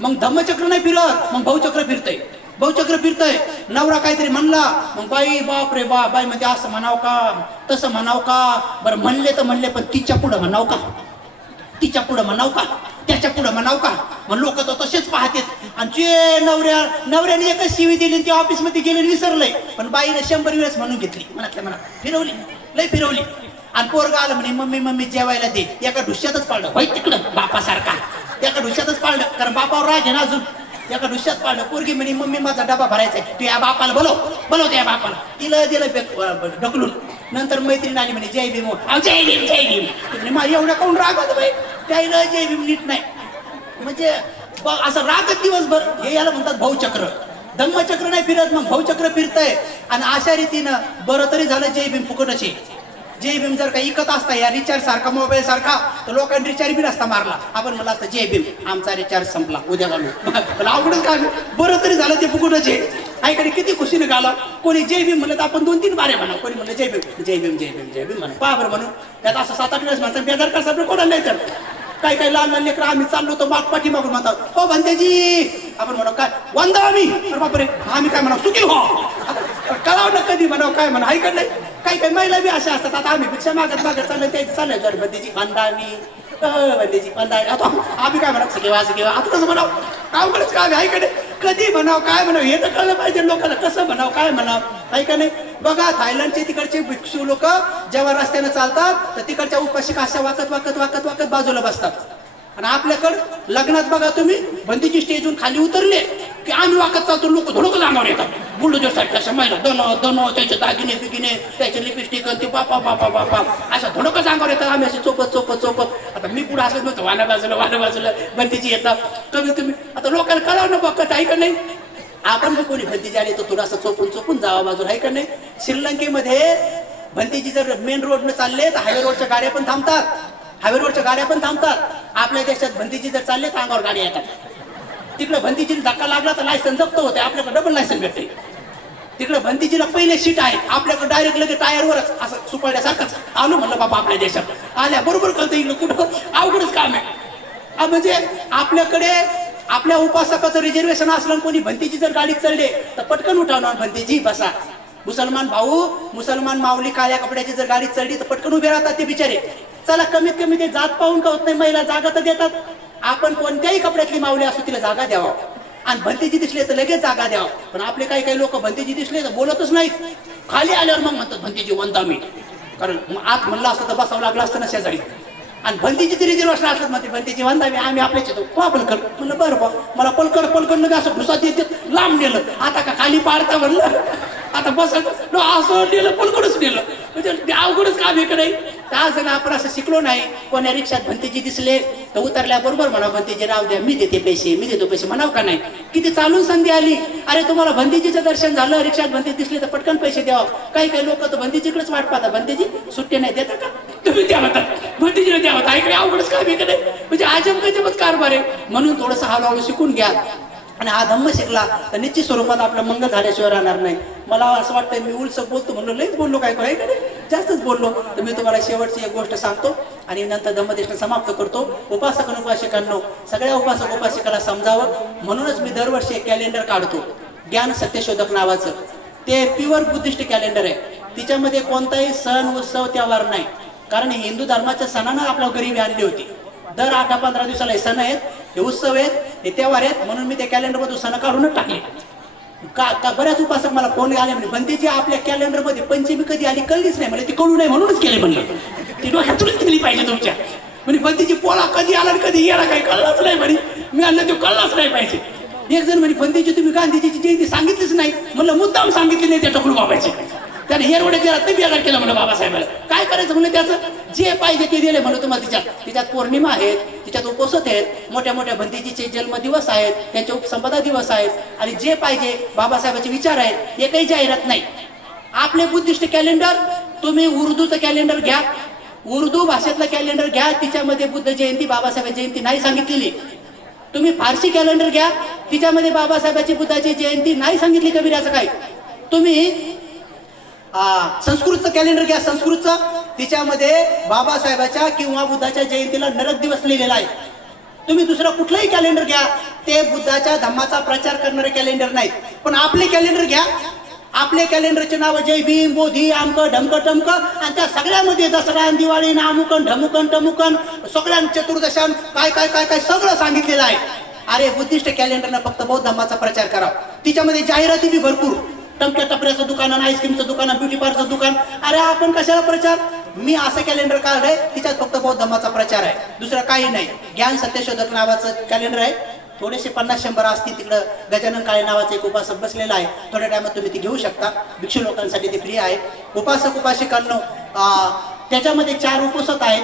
मग धम्मचक्र नाही फिरत, मग भाऊचक्र फिरतंय. भाऊचक्र फिरतंय. नवरा काहीतरी म्हणला, मग बाई बाप रे बाप, बाई म्हणजे असं म्हणाव का, तसं म्हणाव का, बरं म्हणले तर म्हणले, पण तिच्या पुढं म्हणाव का, तिच्या पुढं म्हणाव का, त्याच्या पुढं म्हणाव का. मग लोक तर तसेच पाहतेत. आणि जे नवऱ्याने एकच शिवी दिली, ते ऑफिसमध्ये गेले विसरलंय, पण बाईने 100 वेळेस म्हणून घेतली. मनातल्या मनात फिरवली, लय फिरवली. आणि पोरगा आलं म्हणे मम्मी मम्मी जेवायला दे. एका ढुश्यातच पाळलं, होय तिकडं बापासारखा, एका ढुश्यातच पाळलं, कारण बापावर राग आहे ना अजून. एका ढुश्यात पाळलं. पोरगी म्हणे मम्मी माझा डबा भरायचा आहे, तू या बापाला बोलव त्या बापाला. तिला दिलं ढकलून. नंतर मैत्रीण आली म्हणे जय भीम, जय भीम जय भीम. माझी एवढ्या काऊन राग होता बाई, त्याला जय भीम नीट नाही. म्हणजे असं रागत दिवसभर. हे याला म्हणतात भाऊचक्र. धम्मचक्र नाही फिरत, मग भाऊचक्र फिरतंय. आणि अशा रीतीनं बरं तरी झालं जय भीम फुकटचे. जय भीम जर का इकत असता या रिचार्ज सारखा, मोबाईल सारखा, तर लोकांनी रिचार्ज बी नसता मारला. आपण म्हणलं असतं जय भीम, आमचा रिचार्ज संपला, उद्या घालू. अवघडच काय, बरं तरी झालं ते फुकटचे. आईकडे किती खुशीने घाला. कोणी जय भीम म्हणलं तर आपण 2-3 बारे म्हणा. कोणी म्हणलं जय भीम जय भीम जय भीम जय भीम म्हणा. पहा बरं म्हणून त्यात असं 7-8 वेळेस म्हणतात बेजार कसं कोणाला नाही. तर काही लहान लहान लेकरं आम्ही चाललो तर पाठी मागून म्हणतात हो भंतेजी. आपण म्हणा काय वंदा आम्ही, बापरे आम्ही काय म्हणा सुखी हो. कळाव ना कधी म्हणाव काय म्हणा. ऐकत नाही. काही महिला बी अशा असतात. आता आम्ही भिक्षा मागत चाललं ते चाललंय भंतेजी वंदामी, भंतेजी वंदा. आता आम्ही काय म्हणा सुखीवा सुखीवा. आता कसं म्हणाव, अवघडच काय ऐकत नाही. कधी म्हणाव काय म्हणाव हे तर कळलं पाहिजे लोकांना. कसं म्हणाव काय म्हणाव, ऐका नाही. बघा थायलंडचे तिकडचे भिक्षू लोक जेव्हा रस्त्याने चालतात तर तिकडच्या उपाशिका अशा वाकत वाकत वाकत वाकत बाजूला बसतात. आणि आपल्याकडं लग्नात बघा तुम्ही भंतीची स्टेजवरून खाली उतरले की आम्ही वाकत चालतो, लोक धडकच अंगावर येतात. बुलडोजर सारखे अशा महिला दनो त्याचे दागिने बिगिने त्याचे लिपस्टिक ते बापा बापा बापा अशा धडकच अंगावर येतात. आम्ही असे चोपत चोपत चोपत. आता मी पुढे असत नव्हतं, वाना बाजूला भंतीची येतात. तुम्ही आता लोकांना कळावं ना बघत आहे का नाही. आपण जर कोणी भंतीजी आली तर थोडं असं चोपून जावा बाजूला, आहे का नाही. श्रीलंकेमध्ये भंतीजी जर मेन रोडनं चालले तर हायवे रोडच्या गाड्या पण थांबतात. हायवे रोडच्या गाड्या पण थांबतात. आपल्या देशात भंतीजी जर चालले तर अंगावर गाड्या येतात. तिकडे भंतीजीला धक्का लागला तर लायसन जप्त होते, आपल्याकडे डबल लायसन भेटते. तिकडे भंतीजीला पहिले सीट आहे, आपल्याकडे डायरेक्ट लगे टायरवरच असं सुपळल्यासारखंच. आलो म्हणलं बाबा आपल्या देशात आल्या बरोबर कळतं इकडे कुठं अवघडच काम आहे. म्हणजे आपल्याकडे आपल्या उपासकाचं रिझर्वेशन असलं, कोणी भंतीजी जर गाडीत चढले तर पटकन उठावणार भंतीजी बसा. मुसलमान भाऊ मुसलमान माऊली काळ्या कपड्याची जर गाडीत चढली तर पटकन उभे राहतात ते बिचारे. चला कमीत कमी ते जात पाहून का होत नाही, महिला जागा तर देतात. आपण कोणत्याही कपड्यातली माऊली असू तिला जागा द्यावा. आणि भंतीजी दिसले तर लगेच जागा द्यावा. पण आपले काही लोक भंतीजी दिसले तर बोलतच नाहीत. खाली आल्यावर मग म्हणतात भंतीजी वंदा मी, कारण आत म्हणलं असतं तर बसावं लागलं असतं ना शेजारी. आणि भंतीची तरी रिझर्वेशन असलं म्हणते भंतीची वंदा मी, आम्ही आपल्याच येतो पलकड. म्हणलं बरं बा मला पलकड नव्हे असं भुसात येते लांब नेलं. आता का खाली पाडता म्हणलं, आता बसायचं असं नेलं पलकडच नेलं. म्हणजे अवघडच काम इकडे नाही. आज आपण असं शिकलो नाही. कोण्या रिक्षात भंतीजी दिसले तर उतरल्याबरोबर म्हणा भंतीजी राव द्या मी देते पैसे, मी देतो पैसे म्हणाव का नाही. किती चालून संधी आली. अरे तुम्हाला भंतीजीचं दर्शन झालं, रिक्षात भंती दिसली तर पटकन पैसे द्यावं. काही लोक तर भंतीजीकडेच वाट पाहतात. भंतीजी सुट्टे नाही देता का तुम्ही द्या म्हणतात, भंतीजीला द्या म्हणतात. ऐकडे अवघडच काम इकडे म्हणजे अजब कारभार आहे. म्हणून थोडंसं हळूहळू शिकून घ्या. आणि हा धम्म शिकला तर निश्चित स्वरूपात आपलं मंगल झाल्याशिवाय राहणार नाही. मला असं वाटतं मी उलसं बोलतो म्हणलो, लईच बोललो काय जास्तच बोललो. तर मी तुम्हाला शेवटची एक गोष्ट सांगतो आणि नंतर धम्मदेष्ट समाप्त करतो. उपासक आणि उपासिकांनो, सगळ्या उपासक उपासिकाला समजावं म्हणूनच मी दरवर्षी एक कॅलेंडर काढतो, ज्ञान सत्यशोधक नावाचं. ते प्युअर बुद्धिस्ट कॅलेंडर आहे. तिच्यामध्ये कोणताही सण उत्सव त्योहार नाही, कारण हिंदू धर्माच्या सणानं आपल्या गरिबी आणली होती. दर 8-15 दिवसाला हे सण आहेत, हे उत्सव आहेत, हे त्योहार आहेत. म्हणून मी त्या कॅलेंडर मधून सण काढूनच टाकले. का बऱ्याच उपासक मला फोन आले म्हणजे भंतीजी आपल्या कॅलेंडर मध्ये पंचमी कधी आली कळलीच नाही. म्हणजे ती कळू नाही म्हणूनच केले म्हणलं, ती डोक्यातूनच केली पाहिजे तुमच्या. म्हणजे भंतीजी पोळा कधी आला कधी याला काही कळलंच नाही म्हणे. मी आणलं ते कळलंच नाही पाहिजे. एक जण म्हणे भंतीजी तुम्ही गांधीजीची जयंती सांगितलीच नाही. म्हणलं मुद्दाम सांगितली नाही त्या टकलू बाबाची. त्याने हेरवडे दिला ते बेजार केलं म्हणलं बाबासाहेबाला. काय करायचं म्हणलं, त्याचं जे पाहिजे ते दिले म्हणलं तुम्हाला. तिच्यात पौर्णिमा आहेत, तिच्यात उपवास आहेत, मोठ्या मोठ्या भंतीजीचे जन्मदिवस आहेत, त्यांचे उपसंपदा दिवस आहेत. आणि जे पाहिजे बाबासाहेबांचे विचार आहेत, एकही जाहिरात नाही. आपले बुद्धिस्ट कॅलेंडर तुम्ही उर्दूचं कॅलेंडर घ्या, उर्दू भाषेतलं कॅलेंडर घ्या, तिच्यामध्ये बुद्ध जयंती बाबासाहेब जयंती नाही सांगितलेली. तुम्ही फारसी कॅलेंडर घ्या, तिच्यामध्ये बाबासाहेबांची बुद्धाची जयंती नाही सांगितली कबीराचं काय. तुम्ही संस्कृतचं कॅलेंडर घ्या, संस्कृतचं. तिच्यामध्ये बाबासाहेबाच्या किंवा बुद्धाच्या जयंतीला नरक दिवस लिहिलेला आहे. तुम्ही दुसरं कुठलंही कॅलेंडर घ्या, ते बुद्धाच्या धम्माचा प्रचार करणारे कॅलेंडर नाहीत. पण आपले कॅलेंडर घ्या, आपले कॅलेंडरचे नाव जय भीम, बोधी, आमक ढमक टमक, आणि त्या सगळ्यामध्ये दसरा, दिवाळी, नामुकन ढमुकन टमुकन, सगळ्या चतुर्दशान काय काय काय काय सगळं सांगितलेलं आहे. अरे बुद्धिस्ट कॅलेंडरनं फक्त बौद्ध धम्माचा प्रचार करा. तिच्यामध्ये जाहिराती बी भरपूर, टमक्या टपऱ्याचं दुकान, आईस्क्रीमचं दुकान, ब्युटी पार्लरचं दुकान. अरे आपण कशाला प्रचार? मी असं कॅलेंडर काढलंय, तिच्यात फक्त बौद्ध धम्माचा प्रचार आहे, दुसरं काही नाही. ज्ञान सत्यशोधक नावाचं कॅलेंडर आहे, थोडेसे 50-100 असतील. तिकडं गजानन काळे नावाचा एक उपासक बसलेला आहे, थोड्या टायमात तुम्ही ते घेऊ शकता. भिक्षू लोकांसाठी ते फ्री आहे. उपासक उपासिकांनो, त्याच्यामध्ये 4 उपसत आहेत.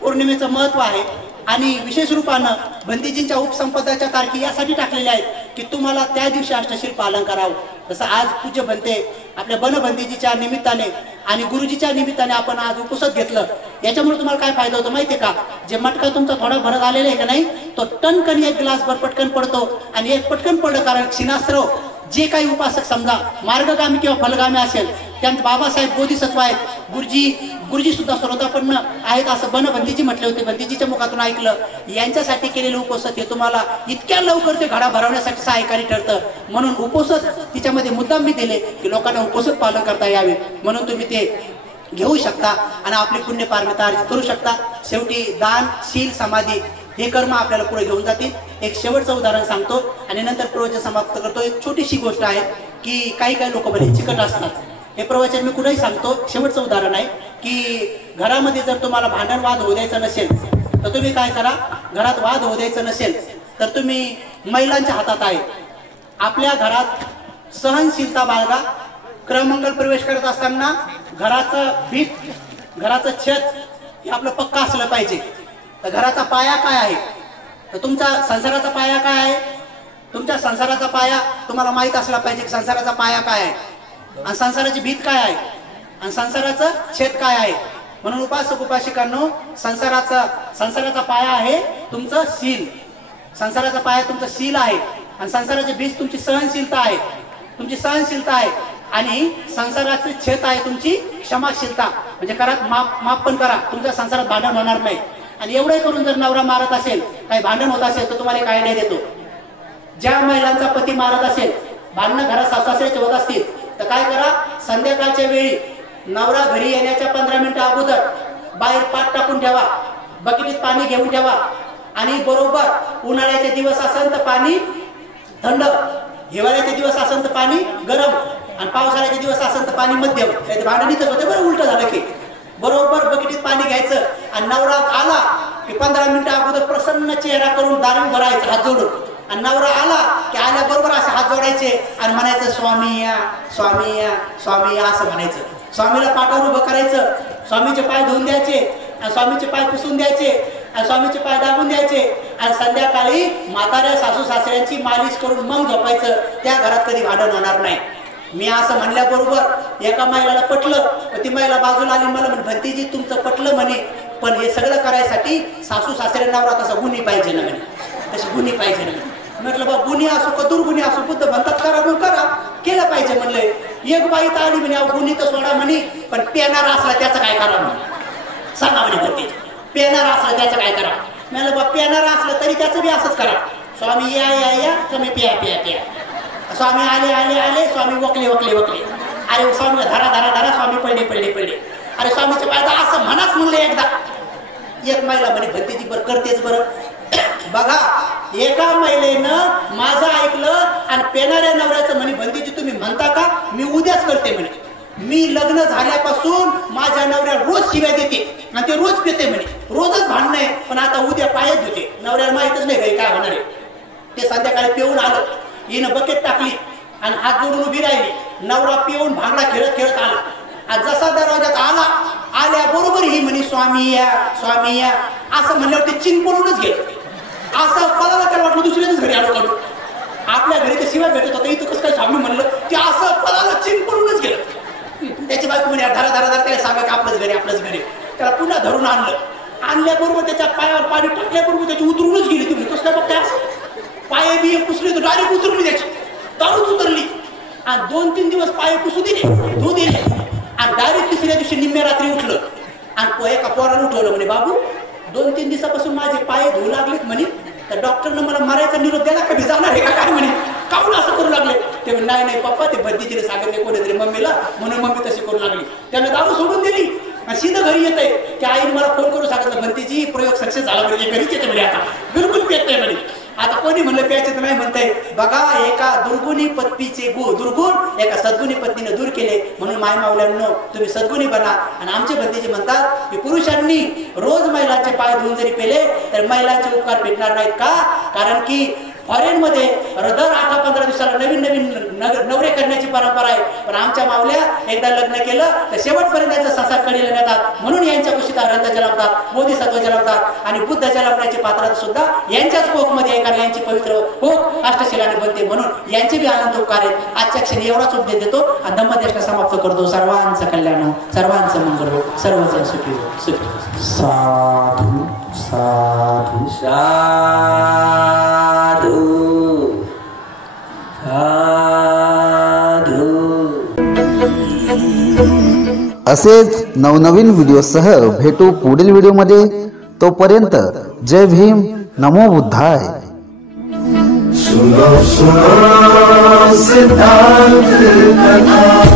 पौर्णिमेचं महत्व आहे आणि विशेष रूपानं बंदीजींच्या उपसंपदाच्या तारखी यासाठी टाकलेल्या आहेत की तुम्हाला त्या दिवशी अष्टशील पालन करावं. जसं आज पूज्य बनते आपल्या बनबंदीजीच्या निमित्ताने आणि गुरुजीच्या निमित्ताने आपण आज उपसत घेतलं. याच्यामुळे तुम्हाला काय फायदा होतो माहितीये का? जे मटका तुमचा थोडा भरत आलेला आहे का नाही, तो टनकन एक ग्लासभर पटकन पडतो. आणि एक पटकन पडलं कारण क्षीणास्त्र जे काही उपासक समजा मार्गगामी किंवा फलगामी असेल, त्यांत बाबासाहेब बोधिसत्व आहेत, गुरुजी सुद्धा सर्वतापन्न आहेत असं बनबंदीजी म्हटले होते. बंदीजीच्या मुखातून ऐकलं. यांच्यासाठी केलेलं उपोषण हे तुम्हाला इतक्या लवकर ते घडा भरवण्यासाठी सहायकारी ठरतं. म्हणून उपोषण तिच्यामध्ये मुद्दाम मी दिले की लोकांना उपोषण पालन करता यावे, म्हणून तुम्ही ते घेऊ शकता आणि आपली पुण्य पारमिता अर्जित करू शकता. शेवटी दान, शील, समाधी हे कर्म आपल्याला पुढे घेऊन जातील. एक शेवटचं उदाहरण सांगतो आणि नंतर प्रवचन समाप्त करतो. एक छोटीशी गोष्ट आहे की काही लोक बरे चिकट असतात. हे प्रवचन मी कुठेही सांगतो. शेवटचं उदाहरण आहे की घरामध्ये जर तुम्हाला भांडण वाद होऊ द्यायचं नसेल तर तुम्ही काय करा. घरात वाद होऊ द्यायचं नसेल तर तुम्ही महिलांच्या हातात आहे. आपल्या घरात सहनशीलता बाळगा. क्रमंगल प्रवेश करत असताना घराचं भीत, घराचं छत हे आपलं पक्का असलं पाहिजे. तर घराचा पाया काय आहे? तर तुमचा संसाराचा पाया काय आहे? तुमच्या संसाराचा पाया तुम्हाला माहित असला पाहिजे की संसाराचा पाया काय आहे आणि संसाराची भीत काय आहे आणि संसाराचं छेद काय आहे. म्हणून उपासक उपासिकांनो, संसाराचा पाया आहे तुमचं शील. संसाराचा पाया तुमचं शील आहे आणि संसाराची भीत तुमची सहनशीलता आहे. तुमची सहनशीलता आहे आणि संसाराचे छेद आहे तुमची क्षमाशीलता. म्हणजे घरात माफ पण करा, तुमच्या संसारात भांडण होणार नाही. आणि एवढे करून जर नवरा मारत असेल, काही भांडण होत असेल तर तुम्हाला एक आयडिया देतो. ज्या महिलांचा पती मारत असेल, भांडणं घरात सासू-सासऱ्याचे होत असतील तर काय करा. संध्याकाळच्या वेळी नवरा घरी येण्याच्या 15 मिनिटं अगोदर बाहेर पाट टाकून ठेवा, बकेटीत पाणी घेऊन ठेवा आणि बरोबर उन्हाळ्याचे दिवस असेल तर पाणी थंड, हिवाळ्याचे दिवस असेल तर पाणी गरम आणि पावसाळ्याचे दिवस असेल तर पाणी मध्यम. भांडणीतच होते बरं, उलट झालं की बरोबर बकेटीत पाणी घ्यायचं आणि नवरा आला की 15 मिनिटं अगोदर प्रसन्न चेहरा करून दारू भरायचं हात जोडून. आणि नवरा आला की आल्याबरोबर असे हात जोडायचे आणि म्हणायचं स्वामी या, स्वामी या, स्वामी या असं म्हणायचं. स्वामीला पाठावर उभं करायचं, स्वामीचे पाय धुवून द्यायचे आणि स्वामीचे पाय पुसून द्यायचे आणि स्वामीचे पाय दाबून द्यायचे आणि संध्याकाळी म्हाताऱ्या सासू सासऱ्यांची मालिश करून मग झोपायचं. त्या घरात कधी भांडण होणार नाही. मी असं म्हणल्याबरोबर एका महिलाला पटलं, ती महिला बाजूला आली, मला म्हणे भंतीजी तुमचं पटलं म्हणे, पण हे सगळं करायसाठी सासू सासरे नवरा तसा गुन्ही पाहिजे ना म्हणे, तशी गुन्ही पाहिजे ना म्हणे. म्हटलं बा गुन्ही असो का दुर्गुन्ही असो, बुद्ध म्हणतात करा मग करा, केलं पाहिजे म्हणलं. एक बाई तर आली म्हणे गुन्ही तर सोडा म्हणे, पण पेनार असला त्याचं काय करा म्हणे, सांगा म्हणे भंतीजी. पेनार असला त्याचं काय करा. म्हटलं बा पेनार असलं तरी त्याचं बी असंच करा. स्वामी या या या, कमी प्या प्या प्या. स्वामी आले आले आले, स्वामी वकले वकले वकले. अरे स्वामीला धरा धरा धरा, स्वामी पडले पडले पडले. अरे स्वामीचे पाय असं म्हणाच म्हणलं एकदा. एक महिला म्हणे भंतीजी बरं करतेच बरं. बघा एका महिलेनं माझं ऐकलं आणि पेणाऱ्या नवऱ्याचं म्हणे भंतीजी तुम्ही म्हणता का, मी उद्याच करते म्हणे. मी लग्न झाल्यापासून माझ्या नवऱ्या रोज शिव्या देते आणि ते रोज पिते म्हणे, रोजच भांडण आहे, पण आता उद्या पायच होते. नवऱ्याला माहितच नाही घरी काय होणार आहे. ते संध्याकाळी पिऊन आलं, हिनं बकेट टाकली आणि हात जोडून उभी राहिली. नवरा पिऊन भांगडा खेळत खेळत आला आणि जसा दरवाजात आला, आल्याबरोबर ही म्हणे स्वामी या स्वामी या असं म्हणल्यावर ते चिंपळूनच गेलं. असं पदाला त्याला वाटलं दुसऱ्याच घरी आलो काढून. आपल्या घरी ते शिवाय भेटत होतं, इथं कसं काय स्वामी म्हणलं, ते असं पदाला चिंपळूनच गेलं. त्याची बायको म्हणे धरा धरा धरा, त्याला सांगा की आपलंच घरी आपलंच घरी. त्याला पुन्हा धरून आणलं. आणल्याबरोबर त्याच्या पायावर पाणी टाकल्याबरोबर त्याची उतरूनच गेली. तुम्ही कसं काय बघताय असं पाय बी पुसले तर डायरेक्ट उतरली, त्याची दारूच उतरली आणि 2-3 दिवस पाय पुसू दिले, धू दिले. आणि डायरेक्ट तिसऱ्या दिवशी निम्म्या रात्री उठलं आणि एका पोराला उठवलं म्हणे बाबू 2-3 दिवसापासून माझे पाय धुवू लागलेत म्हणे तर डॉक्टरनं मला मारायचा निरोप द्याला कधी जाणार आहे का काय म्हणे काऊन असं करू लागले ते म्हणे नाही पप्पा ते भंतीजीने सांगितले कोणीतरी मम्मीला म्हणून मम्मी तशी करू लागली त्यानं दारू सोडून दिली आणि सीधं घरी येत आहे त्या आईने मला फोन करून सांगितलं भंतीजी प्रयोग सक्सेस झाला म्हणजे घरीच येते म्हणे आता बिलकुल पेत नाही म्हणे आता कोणी म्हणलं प्यायचं नाही म्हणताय बघा एका दुर्गुणी पत्नीचे दुर्गुण एका सद्गुणी पत्नीने दूर केले म्हणून माय मावल्यांनो तुम्ही सद्गुणी बना आणि आमचे भंतीजी म्हणतात की पुरुषांनी रोज महिलांचे पाय धुवून जरी पेले तर महिलांचे उपकार भेटणार नाहीत का कारण की फॉरेन मध्ये दर 8-15 दिवसाला नवीन नवरे करण्याची परंपरा आहे पण आमच्या मावल्या एकदा लग्न केलं तर शेवटपर्यंत त्यांचा संसार कडीला नेतात म्हणून यांच्या कुशीत रंग जलमतात बोधिसत्व जलमतात आणि बुद्ध जलमण्याची पात्रता सुद्धा यांच्याच कोकमध्ये आहे कारण यांची पवित्र कोक अष्टशिलाने बनते म्हणून यांचे बी आनंद उपकार आहेत आजच्या क्षणी एवढाच उपदेश देतो आणि धम्मदेशला समाप्त करतो सर्वांचं कल्याण सर्वांचं मंगल हो सर्वजण सुखी सुखी साधु साधु साधु साधु असेच नवनवीन व्हिडिओसह भेटू पुढील व्हिडिओमध्ये तोपर्यंत जय भीम नमो बुद्धाय सुनो सुनो सिद्धांत कथा